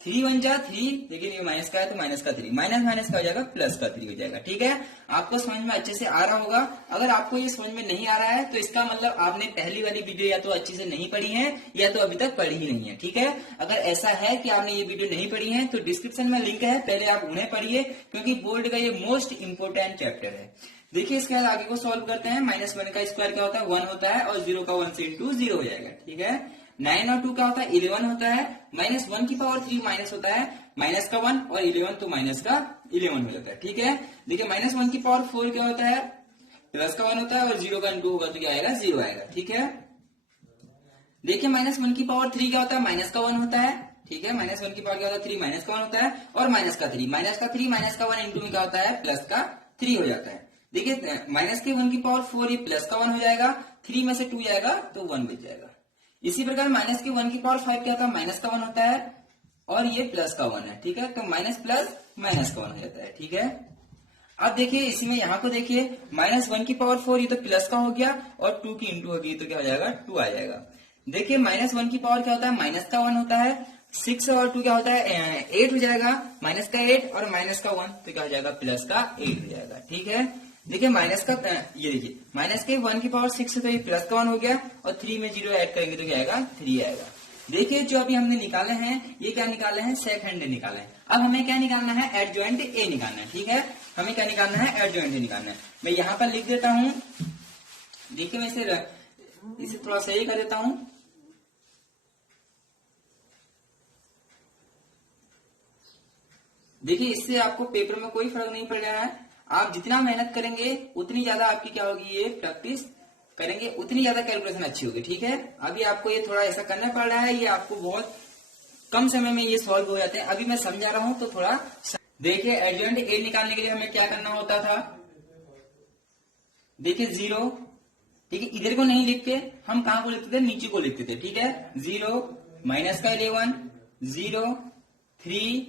3 वन जा 3, लेकिन ये माइनस का है तो माइनस का 3, माइनस माइनस का हो जाएगा प्लस का 3 हो जाएगा। ठीक है, आपको समझ में अच्छे से आ रहा होगा। अगर आपको ये समझ में नहीं आ रहा है तो इसका मतलब आपने पहली वाली वीडियो या तो अच्छे से नहीं पढ़ी है या तो अभी तक पढ़ी ही नहीं है। ठीक है, अगर ऐसा है कि आपने ये वीडियो नहीं पढ़ी है तो डिस्क्रिप्शन में लिंक है, पहले आप उन्हें पढ़िए, क्योंकि बोर्ड का ये मोस्ट इंपोर्टेंट चैप्टर है। देखिए इसके बाद आगे को सॉल्व करते हैं। -1 का स्क्वायर क्या होता है, 1 होता है, और 0 का 1 से इंटू 0 हो जाएगा। ठीक है, 9 और 2 क्या होता है, 11 होता है, -1 की पावर 3 माइनस होता है, माइनस का 1 और 11 तो माइनस का 11 हो जाता है। ठीक है, देखिए -1 की पावर 4 क्या होता है, प्लस का 1 होता है, और 0 का इंटू होगा तो क्या आएगा, 0 आएगा। ठीक है, देखिए -1 की पावर 3 क्या होता है, माइनस का 1 होता है। ठीक है, -1 की पावर क्या होता है, 3 माइनस का 1 होता है, और माइनस का 3 माइनस का 1 इंटू में क्या होता है, प्लस का 3 हो जाता है। देखिए माइनस के 1 की पावर 4 ये प्लस का 1 हो जाएगा, 3 में से 2 जाएगा तो 1 बच जाएगा। इसी प्रकार माइनस के 1 की पावर 5 क्या था, माइनस का 1 होता है, और ये प्लस का 1 है। ठीक है, तो माइनस प्लस माइनस का 1 हो जाता है। ठीक है, अब देखिए इसी में यहाँ को देखिए, -1 की पावर 4 ये तो प्लस का हो गया, और 2 की इंटू होगी तो क्या हो जाएगा, 2 आ जाएगा। देखिए -1 की पावर क्या होता है, माइनस का 1 होता है, 6 और 2 क्या होता है, 8 हो जाएगा, माइनस का 8 और माइनस का 1 तो क्या हो जाएगा, प्लस का 8 हो जाएगा। ठीक है, देखिए माइनस का ये देखिए माइनस के 1 की पावर 6 तो ये प्लस का 1 हो गया, और 3 में 0 ऐड करेंगे तो क्या आएगा, 3 आएगा। देखिए जो अभी हमने निकाले हैं ये क्या निकाले हैं, सेकंड निकाले हैं। अब हमें क्या निकालना है, एडजॉइंट ए निकालना है। ठीक है, हमें क्या निकालना है, एडजॉइंट ए निकालना है। मैं यहाँ पर लिख देता हूँ, देखिए मैं इसे थोड़ा सही कर देता हूँ। देखिए इससे आपको पेपर में कोई फर्क नहीं पड़ रहा है, आप जितना मेहनत करेंगे उतनी ज्यादा आपकी क्या होगी, ये प्रैक्टिस करेंगे उतनी ज्यादा कैलकुलेशन अच्छी होगी। ठीक है, अभी आपको ये थोड़ा ऐसा करना पड़ रहा है, ये आपको बहुत कम समय में ये सॉल्व हो जाते हैं। अभी मैं समझा रहा हूं तो थोड़ा देखिए, एडजॉइंट ए निकालने के लिए हमें क्या करना होता था, देखिए 0, ठीक है, इधर को नहीं लिख के हम कहां को लिखते थे, नीचे को लिखते थे। ठीक है, 0 माइनस का 11 0 3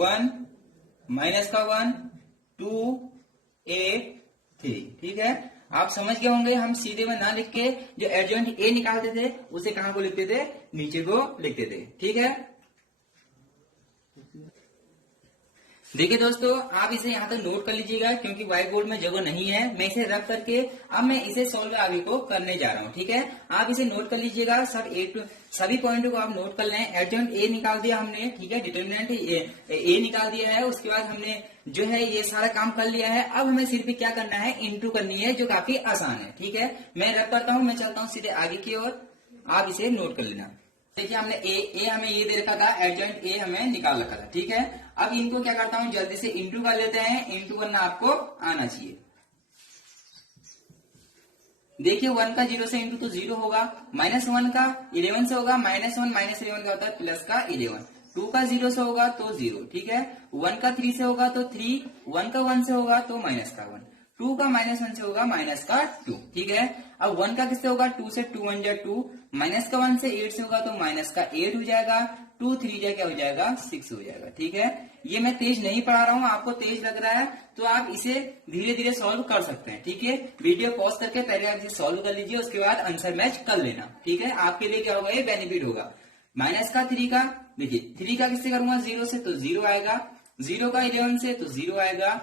1 माइनस का 1 2 8 3। ठीक है, आप समझ गए होंगे, हम सीधे में ना लिख के जो एडजॉइंट ए निकालते थे उसे कहां को लिखते थे, नीचे को लिखते थे। ठीक है, देखिए दोस्तों आप इसे यहाँ तक नोट कर लीजिएगा, क्योंकि व्हाइट बोर्ड में जगह नहीं है। मैं इसे रब करके अब मैं इसे सॉल्व आगे को करने जा रहा हूँ। ठीक है, आप इसे नोट कर लीजिएगा, सभी पॉइंटों को आप नोट कर लें। एडजॉइंट ए निकाल दिया हमने, ठीक है, डिटरमिनेंट ए निकाल दिया है, उसके बाद हमने जो है ये सारा काम कर लिया है। अब हमें सिर्फ क्या करना है, इंटू करनी है, जो काफी आसान है। ठीक है, मैं रब करता हूँ, मैं चलता हूँ सीधे आगे की ओर, आप इसे नोट कर लेना। देखिए हमने ए हमें ये दे रखा था, एडजॉइंट ए हमें निकाल रखा था। ठीक है, अब इनको क्या करता हूं, जल्दी से इंटू कर लेते हैं। इंटू करना आपको आना चाहिए। देखिए 1 का 0 से इंटू तो 0 होगा, -1 का 11 से होगा, -1 -11 का होता है प्लस का 11, 2 का 0 से होगा तो 0। ठीक है, 1 का 3 से होगा तो 3, 1 का 1 से होगा तो माइनस का 1, 2 का -1 से होगा माइनस का 2। ठीक है, अब 1 का किससे होगा, 2 से, 2 1 जा 2, माइनस का 1 से 8 से होगा तो माइनस का 8 हो जाएगा, 2 3 जा क्या हो जाएगा, 6 हो जाएगा। ठीक है, ये मैं तेज नहीं पढ़ा रहा हूँ, आपको तेज लग रहा है तो आप इसे धीरे धीरे सॉल्व कर सकते हैं। ठीक है, वीडियो पॉज करके पहले आप इसे सॉल्व कर लीजिए, उसके बाद आंसर मैच कर लेना। ठीक है, आपके लिए क्या होगा, ये बेनिफिट होगा। माइनस का 3 का, देखिए 3 का किससे करूंगा, 0 से तो 0 आएगा, 0 का 11 से तो 0 आएगा,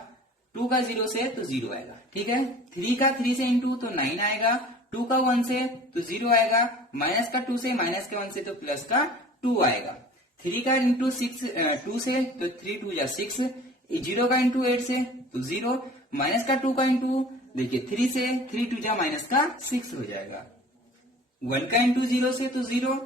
2 का 0 से तो 0 आएगा। ठीक है, 3 का 3 से इंटू तो 9 आएगा, 2 का 1 से तो 0 आएगा, माइनस का 2 से, माइनस के 1 से तो प्लस का 2 आएगा, 3 का इंटू 2 से तो 3 2 जा 6, 0 का इंटू 8 से तो 0, माइनस का 2 का इंटू देखिए 3 से, 3 2 जा माइनस का 6 हो जाएगा, 1 का इंटू 0 से तो 0,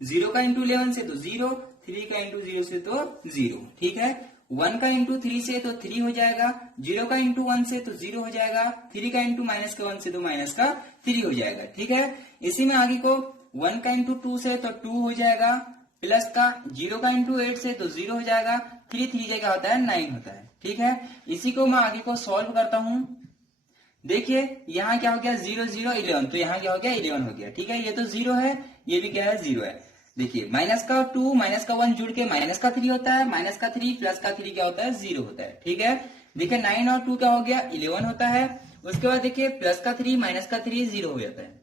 0 का इंटू 11 से तो 0, 3 का इंटू 0 से तो 0। ठीक है, 1 का इंटू 3 से तो 3 हो जाएगा, 0 का इंटू 1 से तो 0 हो जाएगा, 3 का इंटू माइनस का 1 से तो माइनस का 3 हो जाएगा। ठीक है, इसी में आगे को 1 का इंटू 2 से तो 2 हो जाएगा, प्लस का 0 का इंटू 8 से तो 0 हो जाएगा, 3 3 क्या होता है, 9 होता है। ठीक है, इसी को मैं आगे को सॉल्व करता हूं। देखिए यहाँ क्या हो गया, 0 0 11, तो यहाँ क्या हो गया, 11 हो गया। ठीक है, ये तो 0 है, ये भी क्या है, 0 है। देखिए माइनस का 2 माइनस का 1 जुड़ के माइनस का 3 होता है, माइनस का 3 प्लस का 3 क्या होता है, 0 होता है। ठीक है, देखिए 9 और 2 क्या हो गया, 11 होता है। उसके बाद देखिए प्लस का 3 माइनस का 3 0 हो जाता है।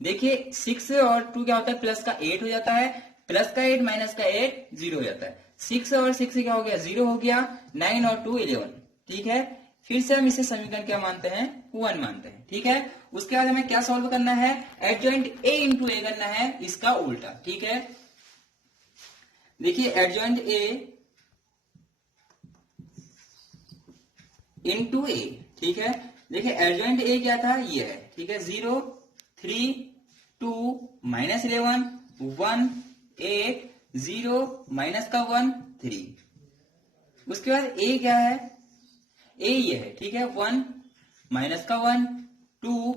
देखिए 6 और 2 क्या होता है, प्लस का 8 हो जाता है, प्लस का 8 माइनस का 8 0 हो जाता है। 6 और 6 क्या हो गया, 0 हो गया, 9 और 2 11, ठीक है। फिर से हम इसे समीकरण क्या मानते हैं, 1 मानते हैं, ठीक है। उसके बाद हमें क्या सॉल्व करना है, एडजॉइंट ए इंटू ए करना है, इसका उल्टा, ठीक है। देखिए एडजॉइंट ए इंटू ए, ठीक है। देखिए एडजॉइंट ए क्या था, ये है, ठीक है। 0 3 2 -11 1 8 0 माइनस का 1 3। उसके बाद ए क्या है, ए ये है, ठीक है। 1 माइनस का 1 2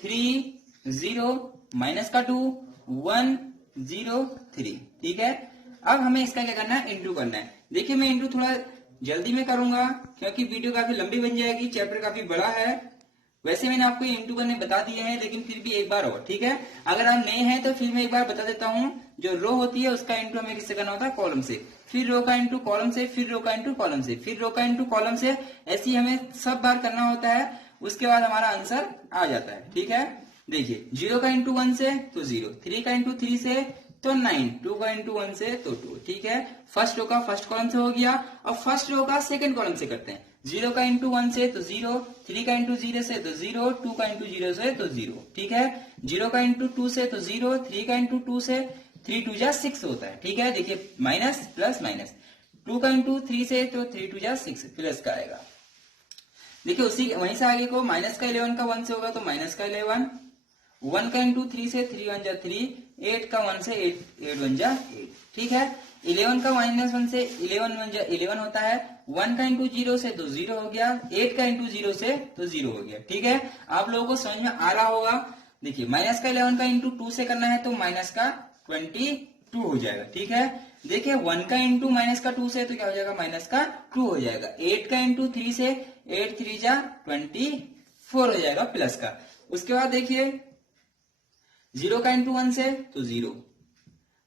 3 0 माइनस का 2 1 0 3, ठीक है। अब हमें इसका क्या करना है, इंटू करना है। देखिए मैं इंटू थोड़ा जल्दी में करूंगा क्योंकि वीडियो काफी लंबी बन जाएगी, चैप्टर काफी बड़ा है। वैसे मैंने आपको इंटू करने बता दिए हैं, लेकिन फिर भी एक बार और, ठीक है। अगर आप नए हैं तो फिर मैं एक बार बता देता हूं, जो रो होती है उसका इंटू हमें किससे करना होता है, कॉलम से, फिर रो का इंटू कॉलम से, फिर रो का इंटू कॉलम से, फिर रो का इंटू कॉलम से, ऐसे ही हमें सब बार करना होता है। उसके बाद हमारा आंसर आ जाता है, ठीक है। देखिए 0 का इंटू 1 से तो 0, 3 का इंटू 3 से तो 9, 2 का इंटू 1 से तो 2, ठीक है। फर्स्ट रो का फर्स्ट कॉलम से हो गया, और फर्स्ट रो का सेकंड कॉलम से करते हैं। 0 का इंटू 1 से तो 0, 3 का इंटू 0 से तो 0, 2 का इंटू 0 से तो 0, ठीक है। 0 का इंटू 2 से तो 0, 3 का इंटू 2 से 3 2 जा 6 होता है, ठीक है। देखिए माइनस प्लस माइनस, 2 का इंटू 3 से तो 3 2 जा 6 प्लस का आएगा। देखिए उसी वहीं से आगे को माइनस का 11 का 1 से होगा तो माइनस का 11, 1 का इंटू 3 से 3 1 जा 3, 8 का 1 से 8 1 जा 8, ठीक है। 11 का माइनस 1 से 11 1 जा 11 होता है, 1 का इंटू 0 से तो 0 हो गया, 8 का इंटू 0 से तो 0 हो गया, ठीक है। आप लोगों को समझ में आ रहा होगा। देखिए माइनस का 11 का इंटू 2 से करना है तो माइनस का 22 हो जाएगा, ठीक है। देखिए 1 का इंटू माइनस का 2 से तो क्या हो जाएगा, माइनस का 2 हो जाएगा। 8 का इंटू 3 से 8 3 जा 24 हो जाएगा प्लस का। उसके बाद देखिए 0 का इंटू 1 से तो 0,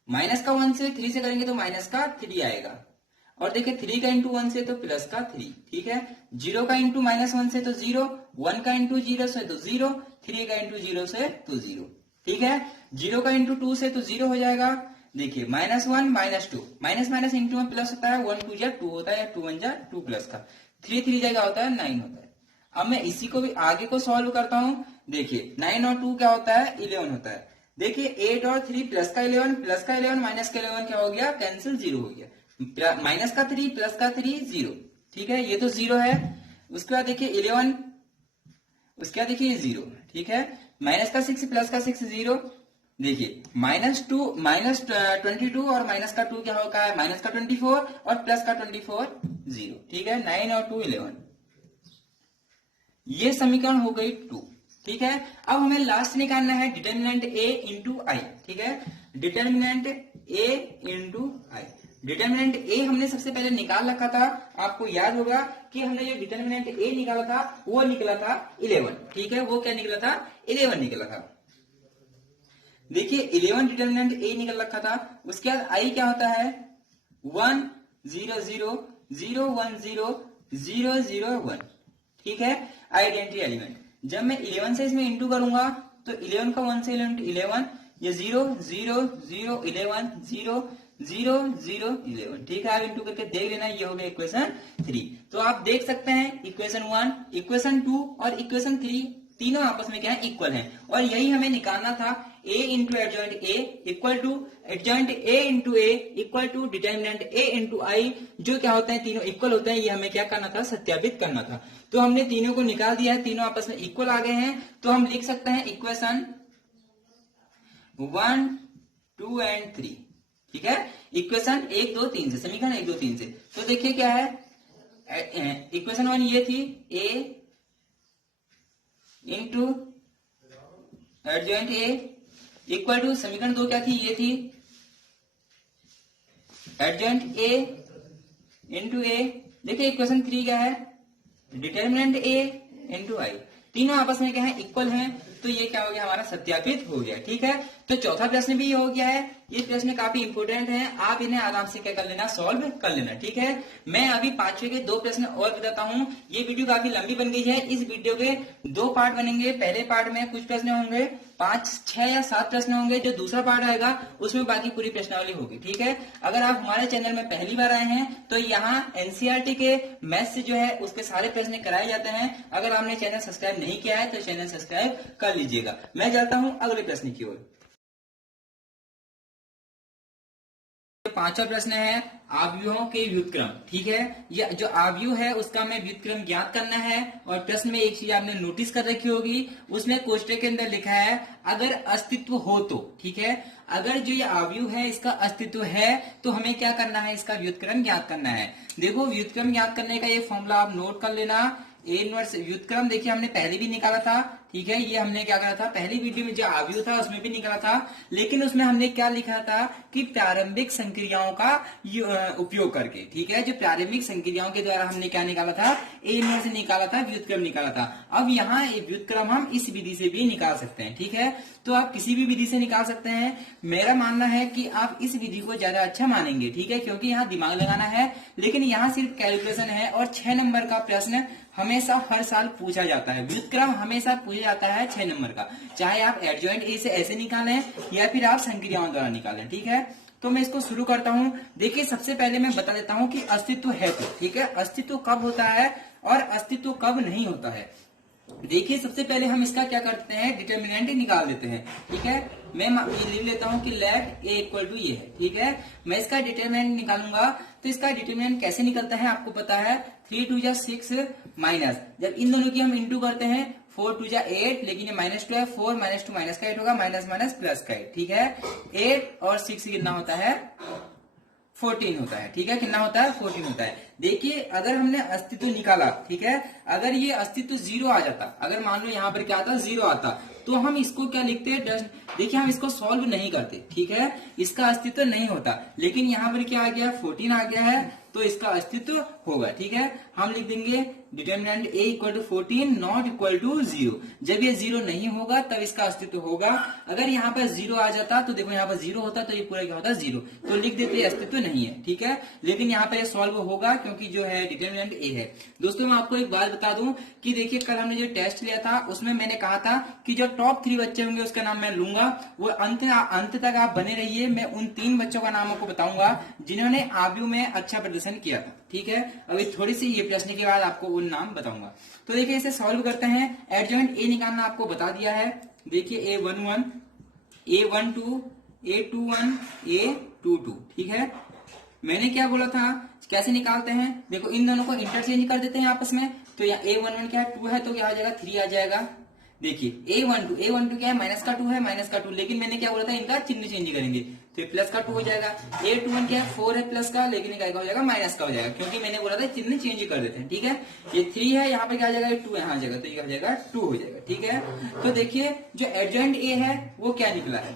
माइनस का 1 से 3 से करेंगे तो माइनस का 3 आएगा, और देखिए 3 का इंटू 1 से तो प्लस का 3, ठीक है। 0 का इंटू माइनस 1 से तो 0, 1 का इंटू 0 से तो 0, 3 का इंटू 0 से तो 0, ठीक है। 0 का इंटू 2 से तो 0 हो जाएगा। देखिए -1 -2, माइनस माइनस इंटू में प्लस होता है, 1 2 जा 2 होता है, 2 1 जा 2 प्लस का, 3 3 जगह होता है 9 होता है। अब मैं इसी को भी आगे को सॉल्व करता हूं। देखिए 9 और 2 क्या होता है, 11 होता है। देखिए 8 और 3 प्लस का 11 प्लस का 11 माइनस का 11 क्या हो गया, कैंसिल, 0 हो गया। माइनस का 3 प्लस का 3 0, ठीक है, ये तो 0 है। उसके बाद देखिए 11, उसके बाद देखिए 0, ठीक है। माइनस का 6 प्लस का 6 0। देखिए -22 और माइनस का 2 क्या होगा है, माइनस का 24 और प्लस का 24 0, ठीक है। 9 और 2 11, ये समीकरण हो गई 2, ठीक है। अब हमें लास्ट निकालना है डिटर्मिनेंट ए इंटू आई, ठीक है। Determinant A into I, determinant ए हमने सबसे पहले निकाल रखा था। आपको याद होगा कि हमने जो डिटर्मिनेंट ए निकाला था वो निकला था 11, ठीक है। वो क्या निकला था, 11 निकला था। देखिए 11 डिटर्मिनेंट ए निकल रखा था। उसके बाद आई क्या होता है, 1 0 0 0 1 0 0 0 1, ठीक है। आइडेंटिटी एलिमेंट, जब मैं 11 से इसमें इंटू करूंगा तो 11 का 1 से 11, ये 0 0 0 11 0 0 0 11, ठीक है। आप इंटू करके देख लेना, ये हो गया इक्वेशन 3। तो आप देख सकते हैं इक्वेशन 1, इक्वेशन 2 और इक्वेशन 3 तीनों आपस में क्या है, इक्वल हैं। और यही हमें निकालना था, a into adjoint A equal to adjoint A into A equal to determinant A into I, जो क्या होते हैं, तीनों इक्वल होते हैं। ये हमें क्या करना था, सत्यापित करना था। तो हमने तीनों को निकाल दिया है, तीनों आपस में इक्वल आ गए हैं। तो हम लिख सकते हैं इक्वेशन 1 2 एंड 3, ठीक है। इक्वेशन 1 2 3 से, समीकरण 1 2 3 से। तो देखिए क्या है, इक्वेशन 1 ये थी, a into adjoint A equal to, समीकरण 2 क्या थी, ये थी एडजॉइंट ए इंटू ए। देखिए इक्वेशन 3 क्या है, डिटर्मिनेंट ए इंटू आई, तीनों आपस में क्या है, इक्वल हैं। तो ये क्या हो गया, हमारा सत्यापित हो गया, ठीक है। तो चौथा प्रश्न भी हो गया है। ये प्रश्न काफी इंपोर्टेंट है, आप इन्हें आराम से क्या कर लेना, सॉल्व कर लेना, ठीक है। मैं अभी 5वें के 2 प्रश्न और बताता हूँ। ये वीडियो काफी लंबी बन गई है, इस वीडियो के 2 पार्ट बनेंगे। पहले पार्ट में कुछ प्रश्न होंगे 5, 6 या 7 प्रश्न होंगे। जो दूसरा पार्ट आएगा उसमें बाकी पूरी प्रश्नावली होगी। ठीक है, अगर आप हमारे चैनल में पहली बार आए हैं तो यहाँ एनसीईआरटी के मैथ्स से जो है उसके सारे प्रश्न कराए जाते हैं। अगर आपने चैनल सब्सक्राइब नहीं किया है तो चैनल सब्सक्राइब कर लीजिएगा। मैं चलता हूँ अगले प्रश्न की ओर। पांचवा प्रश्न है आव्यूहों के व्युत्क्रम। ठीक है, यह जो आव्यूह है उसका हमें व्युत्क्रम ज्ञात करना है। और प्रश्न में एक चीज आपने नोटिस कर रखी होगी, उसमें कोष्टक के अंदर लिखा है अगर अस्तित्व हो तो। ठीक है, अगर जो ये आव्यूह है इसका अस्तित्व है तो हमें क्या करना है, इसका व्युत्क्रम ज्ञात करना है। देखो व्युत्क्रम ज्ञात करने का ये फॉर्मूला आप नोट कर लेना। ए इनवर्स व्युत्क्रम देखिए हमने पहले भी निकाला था। ठीक है, ये हमने क्या करा था, पहली वीडियो में जो आव्यूह था उसमें भी निकाला था, लेकिन उसमें हमने क्या लिखा था कि प्रारंभिक संक्रियाओं का उपयोग करके। ठीक है, जो प्रारंभिक संक्रियाओं के द्वारा हमने क्या निकाला था, ए इनवर्स निकाला था, व्युत्क्रम निकाला था। अब यहाँ व्युत्क्रम हम इस विधि से भी निकाल सकते हैं। ठीक है, तो आप किसी भी विधि से निकाल सकते हैं। मेरा मानना है कि आप इस विधि को ज्यादा अच्छा मानेंगे। ठीक है, क्योंकि यहाँ दिमाग लगाना है, लेकिन यहाँ सिर्फ कैलकुलेशन है। और 6 नंबर का प्रश्न हमेशा हर साल पूछा जाता है, व्युत्क्रम हमेशा पूछा जाता है 6 नंबर का, चाहे आप एडजॉइंट ए से ऐसे निकालें या फिर आप संक्रियाओं द्वारा निकालें। ठीक है, तो मैं इसको शुरू करता हूं। देखिए सबसे पहले मैं बता देता हूं कि अस्तित्व है तो। ठीक है, अस्तित्व कब होता है और अस्तित्व कब नहीं होता है। देखिए सबसे पहले हम इसका क्या करते हैं, डिटर्मिनेंट निकाल देते हैं। ठीक है, मैं ये लिख लेता हूं कि लेट ए इक्वल टू ये है। ठीक है, मैं इसका डिटर्मिनेंट निकालूंगा। तो इसका डिटर्मिनेंट कैसे निकलता है आपको पता है, 3 2 जा 6 माइनस, जब इन दोनों की हम इंटू करते हैं 4 2 जा 8, लेकिन ये -2 है, 4 -2 माइनस का 8 होगा, माइनस माइनस प्लस का 8। ठीक है, 8 और 6 कितना होता है, 14 होता है। ठीक है, कितना होता है, 14 होता है। देखिए अगर हमने अस्तित्व निकाला, ठीक है, अगर ये अस्तित्व 0 आ जाता, अगर मान लो यहाँ पर क्या आता, 0 आता, तो हम इसको क्या लिखते हैं, देखिए हम इसको सॉल्व नहीं करते। ठीक है, इसका अस्तित्व नहीं होता, लेकिन यहाँ पर क्या आ गया, 14 आ गया है, तो इसका अस्तित्व होगा। ठीक है, हम लिख देंगे determinant A equal to 14 not equal to 0। जब ये 0 नहीं होगा तब इसका अस्तित्व होगा। अगर यहाँ पर 0 आ जाता तो देखो यहाँ पर 0 होता तो ये पूरा क्या होता, 0, तो लिख देते अस्तित्व नहीं है। ठीक है, लेकिन यहाँ पर सॉल्व होगा क्योंकि जो है डिटर्मिनेंट ए है। दोस्तों मैं आपको एक बात बता दूं कि देखिए कल हमने जो टेस्ट लिया था उसमें मैंने कहा था कि जो टॉप 3 बच्चे होंगे उसका नाम मैं लूंगा, वो अंत तक आप बने रहिए। मैं उन 3 बच्चों का नाम आपको बताऊंगा जिन्होंने आव्यूह में अच्छा प्रदर्शन किया था। ठीक है, अभी थोड़ी सी ये प्रश्न के बाद आपको उन नाम बताऊंगा। तो देखिए इसे सॉल्व करते हैं। एडजॉइंट ए निकालना आपको बता दिया है। देखिए A11, A12, A21, A22। ठीक है, मैंने क्या बोला था, कैसे निकालते हैं, देखो इन दोनों को इंटरचेंज कर देते हैं आपस में। तो यहाँ A11 क्या है, 2 है, तो क्या आ जाएगा, 3 आ जाएगा। देखिए A12 क्या है, माइनस का 2 है, माइनस का 2, लेकिन मैंने क्या बोला था, इनका चिन्ह चेंज करेंगे, तो प्लस का 2 हो जाएगा। A21 क्या है, 4 है प्लस का, लेकिन क्या हो जाएगा, माइनस का हो जाएगा, क्योंकि मैंने बोला था चिन्ह चेंज कर देते हैं। ठीक है, ये 3 है, यहाँ पे क्या आ जाएगा, 2 यहाँ आ जाएगा, तो ये हो जाएगा 2 हो जाएगा। ठीक है, तो देखिए जो एडजॉइंट ए है वो क्या निकला है,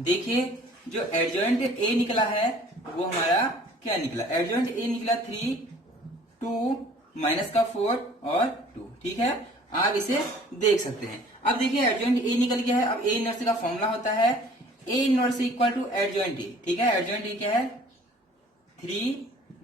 देखिए जो एडजॉइंट ए निकला है वो हमारा क्या निकला, एडजॉइंट ए निकला 3 2 माइनस का 4 और 2। ठीक है, आप इसे देख सकते हैं। अब देखिए एडजॉइंट ए निकल गया है। अब ए इनवर्स का फॉर्मूला होता है A inverse equal to adjoint A. ठीक है, एडजॉइंट ए क्या है, 3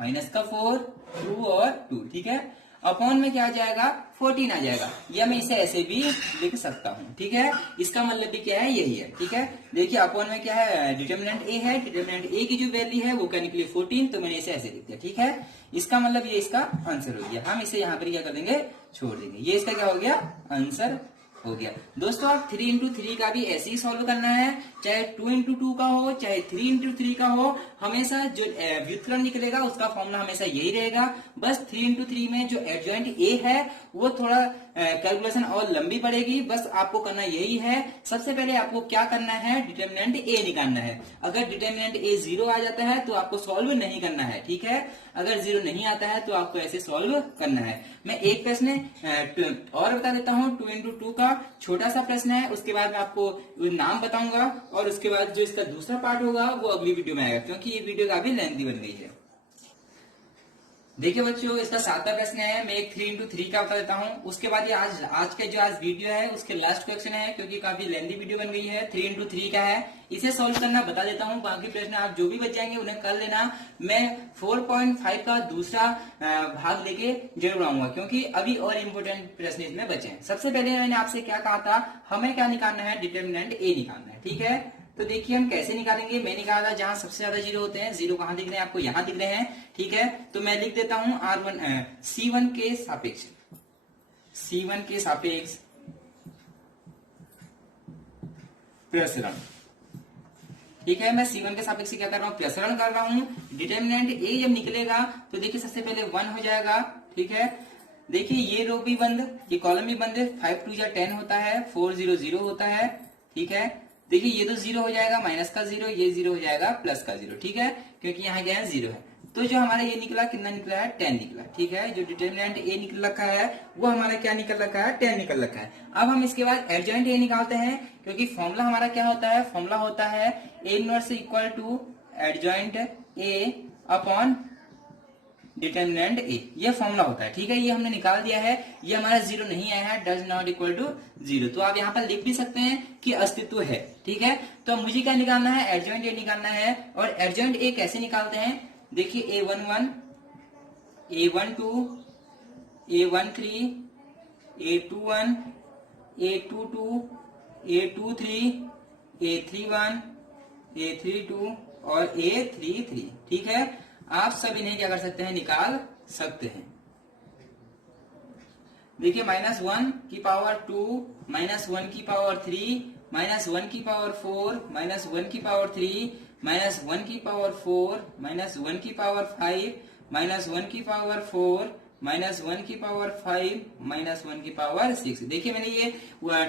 माइनस का 4 2 और 2। ठीक है, अपॉन में क्या आ जाएगा, 14 आ जाएगा, या मैं इसे ऐसे भी लिख सकता हूँ। ठीक है, इसका मतलब भी क्या है, यही है। ठीक है, देखिए अपॉन में क्या है, डिटर्मिनेंट ए है, डिटर्मिनेंट ए की जो वैल्यू है वो क्या निकली, 14, तो मैंने इसे ऐसे लिख दिया। ठीक है, इसका मतलब ये इसका आंसर हो गया। हम इसे यहाँ पर क्या कर देंगे, छोड़ देंगे, ये इसका क्या हो गया, आंसर हो गया। दोस्तों आप 3 इंटू 3 का भी ऐसे ही सॉल्व करना है, चाहे 2 इंटू 2 का हो, चाहे 3 इंटू 3 का हो, हमेशा जो व्युत्क्रम निकलेगा उसका फॉर्मूला हमेशा यही रहेगा। बस 3 इंटू 3 में जो एडजॉइंट ए है वो थोड़ा कैलकुलेशन और लंबी पड़ेगी। बस आपको करना यही है, सबसे पहले आपको क्या करना है, डिटर्मिनेंट ए निकालना है। अगर डिटर्मिनेंट ए 0 आ जाता है तो आपको सॉल्व नहीं करना है। ठीक है, अगर 0 नहीं आता है तो आपको ऐसे सॉल्व करना है। मैं एक प्रश्न और बता देता हूँ, 2 इंटू 2 का छोटा सा प्रश्न है, उसके बाद मैं आपको नाम बताऊंगा और उसके बाद जो इसका दूसरा पार्ट होगा वो अगली वीडियो में आएगा, क्योंकि ये वीडियो काफी लेंथी बन गई है। देखिए बच्चों, इसका 7वां प्रश्न है। मैं एक 3 इंटू 3 का बता देता हूँ। उसके बाद ये आज के जो आज वीडियो है उसके लास्ट क्वेश्चन है, क्योंकि काफी लेंथी वीडियो बन गई है। 3 इंटू 3 का है, इसे सॉल्व करना बता देता हूँ। बाकी प्रश्न आप जो भी बच जाएंगे उन्हें कर लेना। मैं 4.5 का दूसरा भाग लेके जरूर आऊंगा, क्योंकि अभी और इम्पोर्टेंट प्रश्न इसमें बचे हैं। सबसे पहले मैंने आपसे क्या कहा था, हमें क्या निकालना है, डिटर्मिनेंट ए निकालना है। ठीक है, तो देखिए हम कैसे निकालेंगे। मैं निकाला जहां सबसे ज्यादा जीरो होते हैं। जीरो कहां दिख रहे हैं आपको, यहां दिख रहे हैं। ठीक है, तो मैं लिख देता हूं C1 के सापेक्ष, C1 के सापेक्ष प्रसरण। ठीक है, मैं C1 के सापेक्ष क्या कर रहा हूं, प्रसरण कर रहा हूं। डिटर्मिनेंट ए जब निकलेगा तो देखिए सबसे पहले 1 हो जाएगा। ठीक है, देखिए ये रो भी बंद, ये कॉलम भी बंद है। 5 2 जा 10 होता है, 4 0 0 होता है। ठीक है, देखिए ये तो 0 हो जाएगा, माइनस का 0, ये 0 हो जाएगा, प्लस का 0। ठीक है, क्योंकि यहाँ क्या है, 0 है। तो जो हमारा ये निकला, कितना निकला है, 10 निकला। ठीक है, जो डिटर्मिनेंट ए निकल रखा है वो हमारा क्या निकल रखा है, 10 निकल रखा है। अब हम इसके बाद एडजॉइंट ए निकालते हैं, क्योंकि फॉर्मूला हमारा क्या होता है, फॉर्मूला होता है A inverse equal to adjoint A upon determinant A, ये फॉर्मूला होता है। ठीक है, ये हमने निकाल दिया है। ये हमारा 0 नहीं आया है, डज नॉट इक्वल टू 0। तो आप यहाँ पर लिख भी सकते हैं कि अस्तित्व है। ठीक है, तो मुझे क्या निकालना है, एडजॉइंट ए निकालना है। और एडजॉइंट ए कैसे निकालते हैं, देखिए A11, A12, A13, A21, A22, A23, A31, A32 और A33। ठीक है, आप सब इन्हें क्या कर सकते हैं, निकाल सकते हैं। देखिए -1 की पावर 2, -1 की पावर 3, -1 की पावर 4, -1 की पावर 3, -1 की पावर 4, -1 की पावर 5, -1 की पावर 4, -1 की पावर 5, -1 की पावर 6। देखिए मैंने ये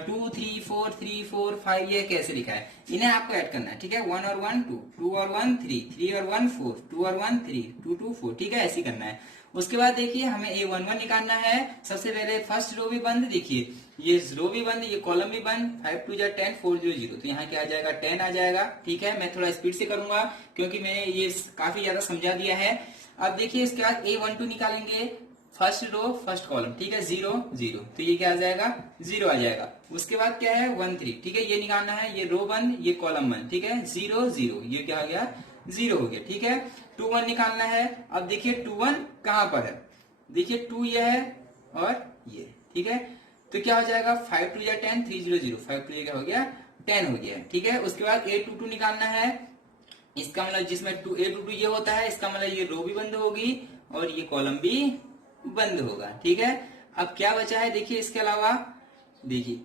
2 3 4 3 4 5 ये कैसे लिखा है, इन्हें आपको ऐड करना है। ठीक है, 1 और 1 2, 2 और 1 3, 3 और 1 4, 2 और 1 3, 2 2 4। ठीक है, ऐसे करना है। उसके बाद देखिए हमें A11 निकालना है। सबसे पहले फर्स्ट रो भी बंद, देखिए ये रो भी बंद, ये कॉलम भी बंद। 5 2 जा 10, 4 0 0, तो यहाँ क्या आ जाएगा, 10 आ जाएगा। ठीक है, मैं थोड़ा स्पीड से करूंगा क्योंकि मैंने ये काफी ज्यादा समझा दिया है। अब देखिए इसके बाद A12 निकालेंगे, फर्स्ट रो फर्स्ट कॉलम। ठीक है, 0 0, तो ये क्या आ जाएगा, 0 आ जाएगा। उसके बाद क्या है, 1 3। ठीक है, ये निकालना है, ये रो बंद, ये कॉलम बंद। ठीक है, 0 0, ये क्या आ गया, 0 हो गया। ठीक है, 2 1 निकालना है। अब देखिए 2 1 कहां पर है, देखिए 2 ये है और ये। ठीक है, तो क्या हो जाएगा, 5 2 या 10, 3 0 0, 5 2 क्या हो गया, 10 हो गया। ठीक है, उसके बाद A22 निकालना है। इसका मतलब जिसमें A22 ये होता है, इसका मतलब ये रो भी बंद होगी और ये कॉलम भी बंद होगा। ठीक है, अब क्या बचा है, देखिए इसके अलावा देखिए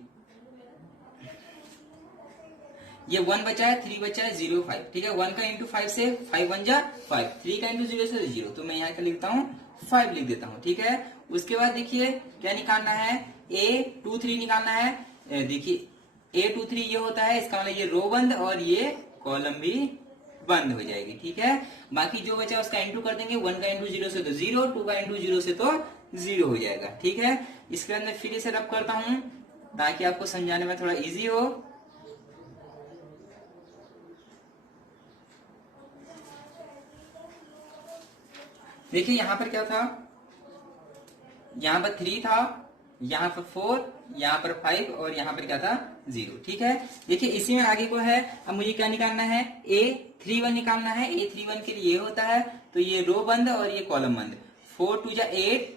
ये 1 बचा है, 3 बचा है, 0 5। ठीक है, 1 का इंटू 5 से 5 1 जा 5, 3 का इंटू 0 से 0, तो मैं यहाँ क्या लिखता हूँ, 5 लिख देता हूँ। ठीक है, उसके बाद देखिए क्या निकालना है, A23 निकालना है। देखिए A23 ये होता है, इसका मतलब ये रो बंद और ये कॉलम भी बंद हो जाएगी। ठीक है, बाकी जो बचा उसका इंटू कर देंगे। 1 का इंटू 0 से तो 0, 2 का इंटू 0 से तो 0 हो जाएगा। ठीक है, इसके अंदर फिर इसे रब करता हूं ताकि आपको समझाने में थोड़ा इजी हो। देखिए यहां पर क्या था, यहां पर 3 था, यहाँ पर 4, यहाँ पर 5 और यहाँ पर क्या था, 0। ठीक है, देखिए इसी में आगे को है। अब मुझे क्या निकालना है, A31 निकालना है। A31 के लिए ये होता है, तो ये रो बंद और ये कॉलम बंद। 4 2 जा 8।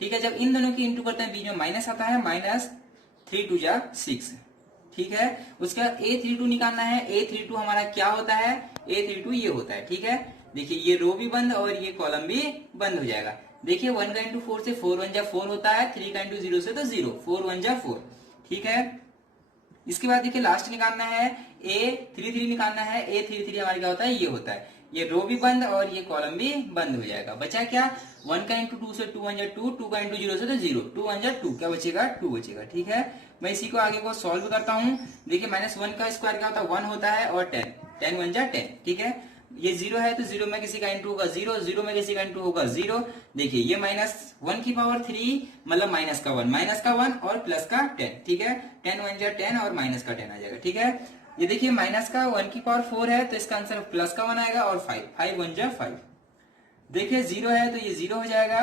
ठीक है, जब इन दोनों की इंटू करते हैं बीच में माइनस आता है, -3 2 जा 6। ठीक है, उसके बाद A32 निकालना है। A32 हमारा क्या होता है, A32 ये होता है। ठीक है, देखिए ये रो भी बंद और ये कॉलम भी बंद हो जाएगा। देखिए 1 का इंटू 4 से 4 1 जा 4 होता है, 3 का इंटू 0 से तो 0, 4 1 जा 4। ठीक है, इसके बाद देखिए लास्ट निकालना है, A33 निकालना है। A33 हमारा क्या होता है, ये होता है, ये रो भी बंद और ये कॉलम भी बंद हो जाएगा। बचा क्या, 1 का इंटू 2 से 2 1 जा 2, 2 का इंटू 0 से तो 0, 2 1 जा 2, क्या बचेगा, 2 बचेगा। ठीक है, मैं इसी को आगे को सॉल्व करता हूँ। देखिए -1 का स्क्वायर क्या होता है, 1 होता है और 10, 10 1 जा 10। ठीक है, ये 0 है तो 0 में किसी का इंटू होगा 0, 0 में किसी का इंटू होगा 0। देखिए ये -1 की पावर 3 मतलब माइनस का 1 और प्लस का 10। ठीक है, 10 1 जा 10 और माइनस का 10 आ जाएगा। ठीक है, ये देखिए माइनस का 1 की पावर 4 है तो इसका आंसर प्लस का 1 आएगा और 5 5 1 जा 5। देखिए 0 है तो ये 0 हो जाएगा।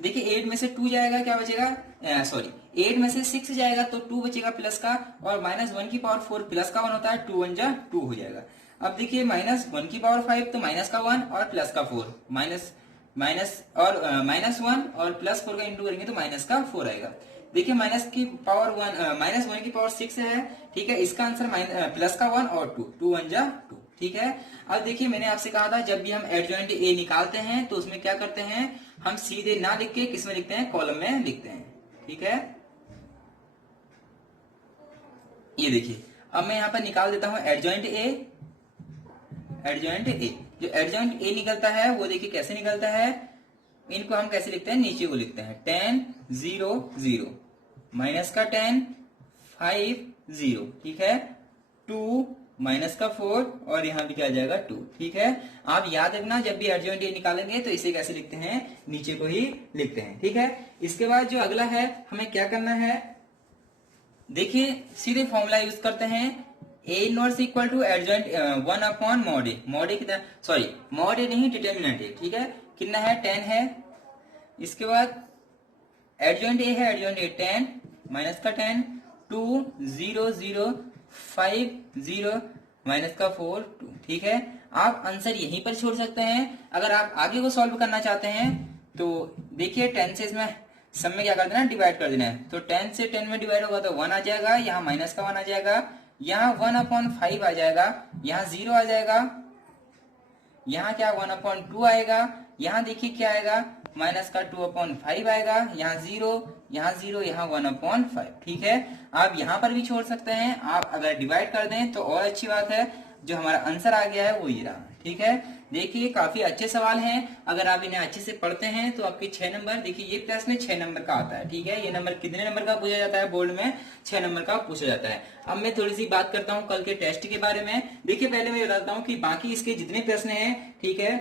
देखिए 8 में से 2 जाएगा, क्या बचेगा, सॉरी 8 में से 6 जाएगा तो 2 बचेगा प्लस का, और -1 की पावर 4 प्लस का 1 होता है, 2 1 जा 2 हो जाएगा। अब देखिए -1 की पावर 5 तो माइनस का 1 और प्लस का 4, -1 और +4 का इंटू करेंगे तो माइनस का 4 आएगा। देखिए -1 की पावर 6 है, ठीक है, इसका आंसर प्लस का 1 और 2 1 जा 2, ठीक है। अब देखिए मैंने आपसे कहा था जब भी हम एडजॉइंट ए निकालते हैं तो उसमें क्या करते हैं, हम सीधे ना लिख के किस में लिखते हैं, कॉलम में लिखते हैं, ठीक है। ये देखिए अब मैं यहाँ पर निकाल देता हूं एडजॉइंट ए। जो एडजॉइंट ए निकलता है वो देखिए कैसे निकलता है, इनको हम कैसे लिखते हैं, नीचे को लिखते हैं 10 0 0 माइनस का 10 5 0, ठीक है, 2 माइनस का 4 और यहाँ भी क्या आ जाएगा 2, ठीक है। आप याद रखना जब भी एडजॉइंट ए निकालेंगे तो इसे कैसे लिखते हैं, नीचे को ही लिखते हैं, ठीक है। इसके बाद जो अगला है हमें क्या करना है, देखिए सीधे फॉर्मूला यूज करते हैं, A inverse equal to adjoint 1 upon mod A. Mod A कितना, सॉरी मॉड ए नहीं, डिटर्मिनेंट ए, ठीक है, कितना है 10 है। इसके बाद एडजॉइंट ए है, एडजॉइंट ए 10 माइनस का 10 2 0 0 5 0 माइनस का 4 2, ठीक है। आप आंसर यहीं पर छोड़ सकते हैं। अगर आप आगे को सॉल्व करना चाहते हैं तो देखिए 10 से इसमें सब में क्या कर देना, डिवाइड कर देना है, तो 10 से 10 में डिवाइड होगा तो 1 आ जाएगा, यहाँ माइनस का 1 आ जाएगा, यहाँ 1/5 आ जाएगा, यहाँ 0 आ जाएगा, यहाँ क्या 1/2 आएगा, यहाँ देखिए क्या आएगा, माइनस का 2/5 आएगा, यहाँ 0 यहाँ 0 यहाँ 1/5, ठीक है। आप यहाँ पर भी छोड़ सकते हैं। आप अगर डिवाइड कर दें तो और अच्छी बात है। जो हमारा आंसर आ गया है वो ये रहा, ठीक है। देखिए काफी अच्छे सवाल हैं, अगर आप इन्हें अच्छे से पढ़ते हैं तो आपके 6 नंबर, देखिए ये प्रश्न 6 नंबर का आता है, ठीक है। ये नंबर कितने नंबर का पूछा जाता है बोर्ड में, 6 नंबर का पूछा जाता है। अब मैं थोड़ी सी बात करता हूँ कल के टेस्ट के बारे में। देखिए पहले मैं बताता हूँ कि बाकी इसके जितने प्रश्न हैं, ठीक है,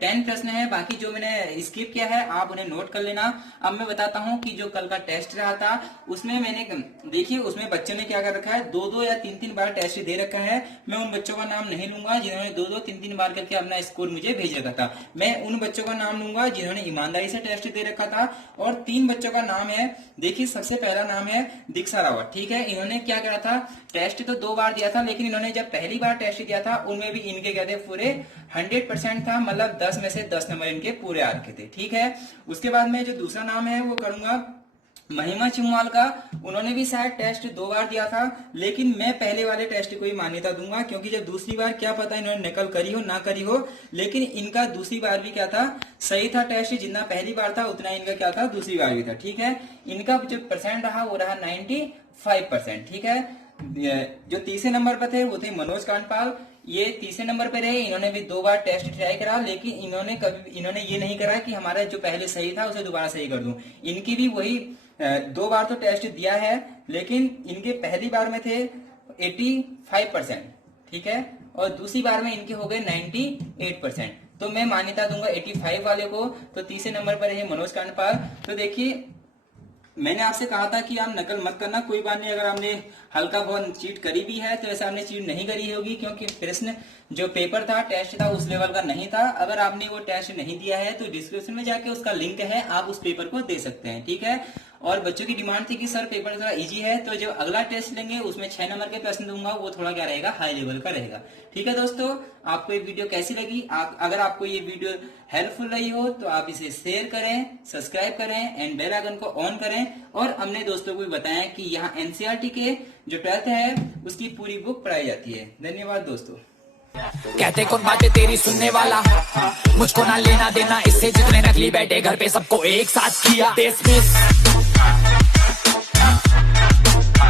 10 प्रश्न है, बाकी जो मैंने स्किप किया है आप उन्हें नोट कर लेना। अब मैं बताता हूँ कि जो कल का टेस्ट रहा था उसमें मैंने देखिए उसमें बच्चों ने क्या कर रखा है, 2-2 या 3-3 बार टेस्ट दे रखा है। मैं उन बच्चों का नाम नहीं लूंगा जिन्होंने 2-2 3-3 बार करके अपना स्कोर मुझे भेज रखा था। मैं उन बच्चों का नाम लूंगा जिन्होंने ईमानदारी से टेस्ट दे रखा था। और 3 बच्चों का नाम है, देखिए सबसे पहला नाम है दीक्षा रावत, ठीक है। इन्होंने क्या करा था, टेस्ट तो 2 बार दिया था, लेकिन इन्होंने जब पहली बार टेस्ट दिया था उनमें भी इनके क्या थे, पूरे 100% था, मतलब 10 में से 10 नंबर इनके पूरे आ रखे थे, ठीक है। उसके बाद में जो दूसरा नाम है वो करूंगा महिमा चिमवाल का। उन्होंने भी शायद टेस्ट 2 बार दिया था, लेकिन मैं पहले वाले टेस्ट को ही मान्यता दूंगा, क्योंकि जब दूसरी बार क्या पता इन्होंने नकल करी हो ना करी हो, लेकिन इनका दूसरी बार भी क्या था, सही था टेस्ट, जितना पहली बार था उतना इनका क्या था, दूसरी बार भी था, ठीक है। इनका जो परसेंट रहा वो रहा 95%, ठीक है। जो तीसरे नंबर पर थे वो थे मनोज कांडपाल, ये तीसरे नंबर पे रहे। इन्होंने भी 2 बार टेस्ट ट्राई करा, लेकिन इन्होंने ये नहीं करा कि हमारा जो पहले सही था उसे दोबारा सही कर दूं। इनकी भी वही 2 बार तो टेस्ट दिया है, लेकिन इनके पहली बार में थे 85%, ठीक है, और दूसरी बार में इनके हो गए 98%। तो मैं मान्यता दूंगा 85 वाले को। तो तीसरे नंबर पर है मनोज कांडपाल। तो देखिए मैंने आपसे कहा था कि आप नकल मत करना, कोई बात नहीं, अगर आपने हल्का बहुत चीट करी भी है तो ऐसा आपने चीट नहीं करी होगी, क्योंकि प्रश्न जो पेपर था, टेस्ट था, उस लेवल का नहीं था। अगर आपने वो टेस्ट नहीं दिया है तो डिस्क्रिप्शन में जाके उसका लिंक है, आप उस पेपर को दे सकते हैं, ठीक है। और बच्चों की डिमांड थी कि सर पेपर थोड़ा इजी है, तो जो अगला टेस्ट लेंगे उसमें 6 नंबर के प्रश्न दूंगा, वो थोड़ा क्या रहेगा, हाई लेवल का रहेगा, ठीक है। दोस्तों आपको ये वीडियो कैसी लगी, अगर आपको ये वीडियो हेल्पफुल रही हो तो आप इसे शेयर करें, सब्सक्राइब करें एंड बेल आइकन को ऑन करें। और हमने दोस्तों को भी बताया कि यहाँ एनसीईआरटी के जो 12th है उसकी पूरी बुक पढ़ाई जाती है। धन्यवाद दोस्तों। कहते कौन बातें तेरी सुनने वाला, मुझको ना लेना देना इससे, जितने नकली बैठे घर पे सबको एक साथ किया डिसमिस।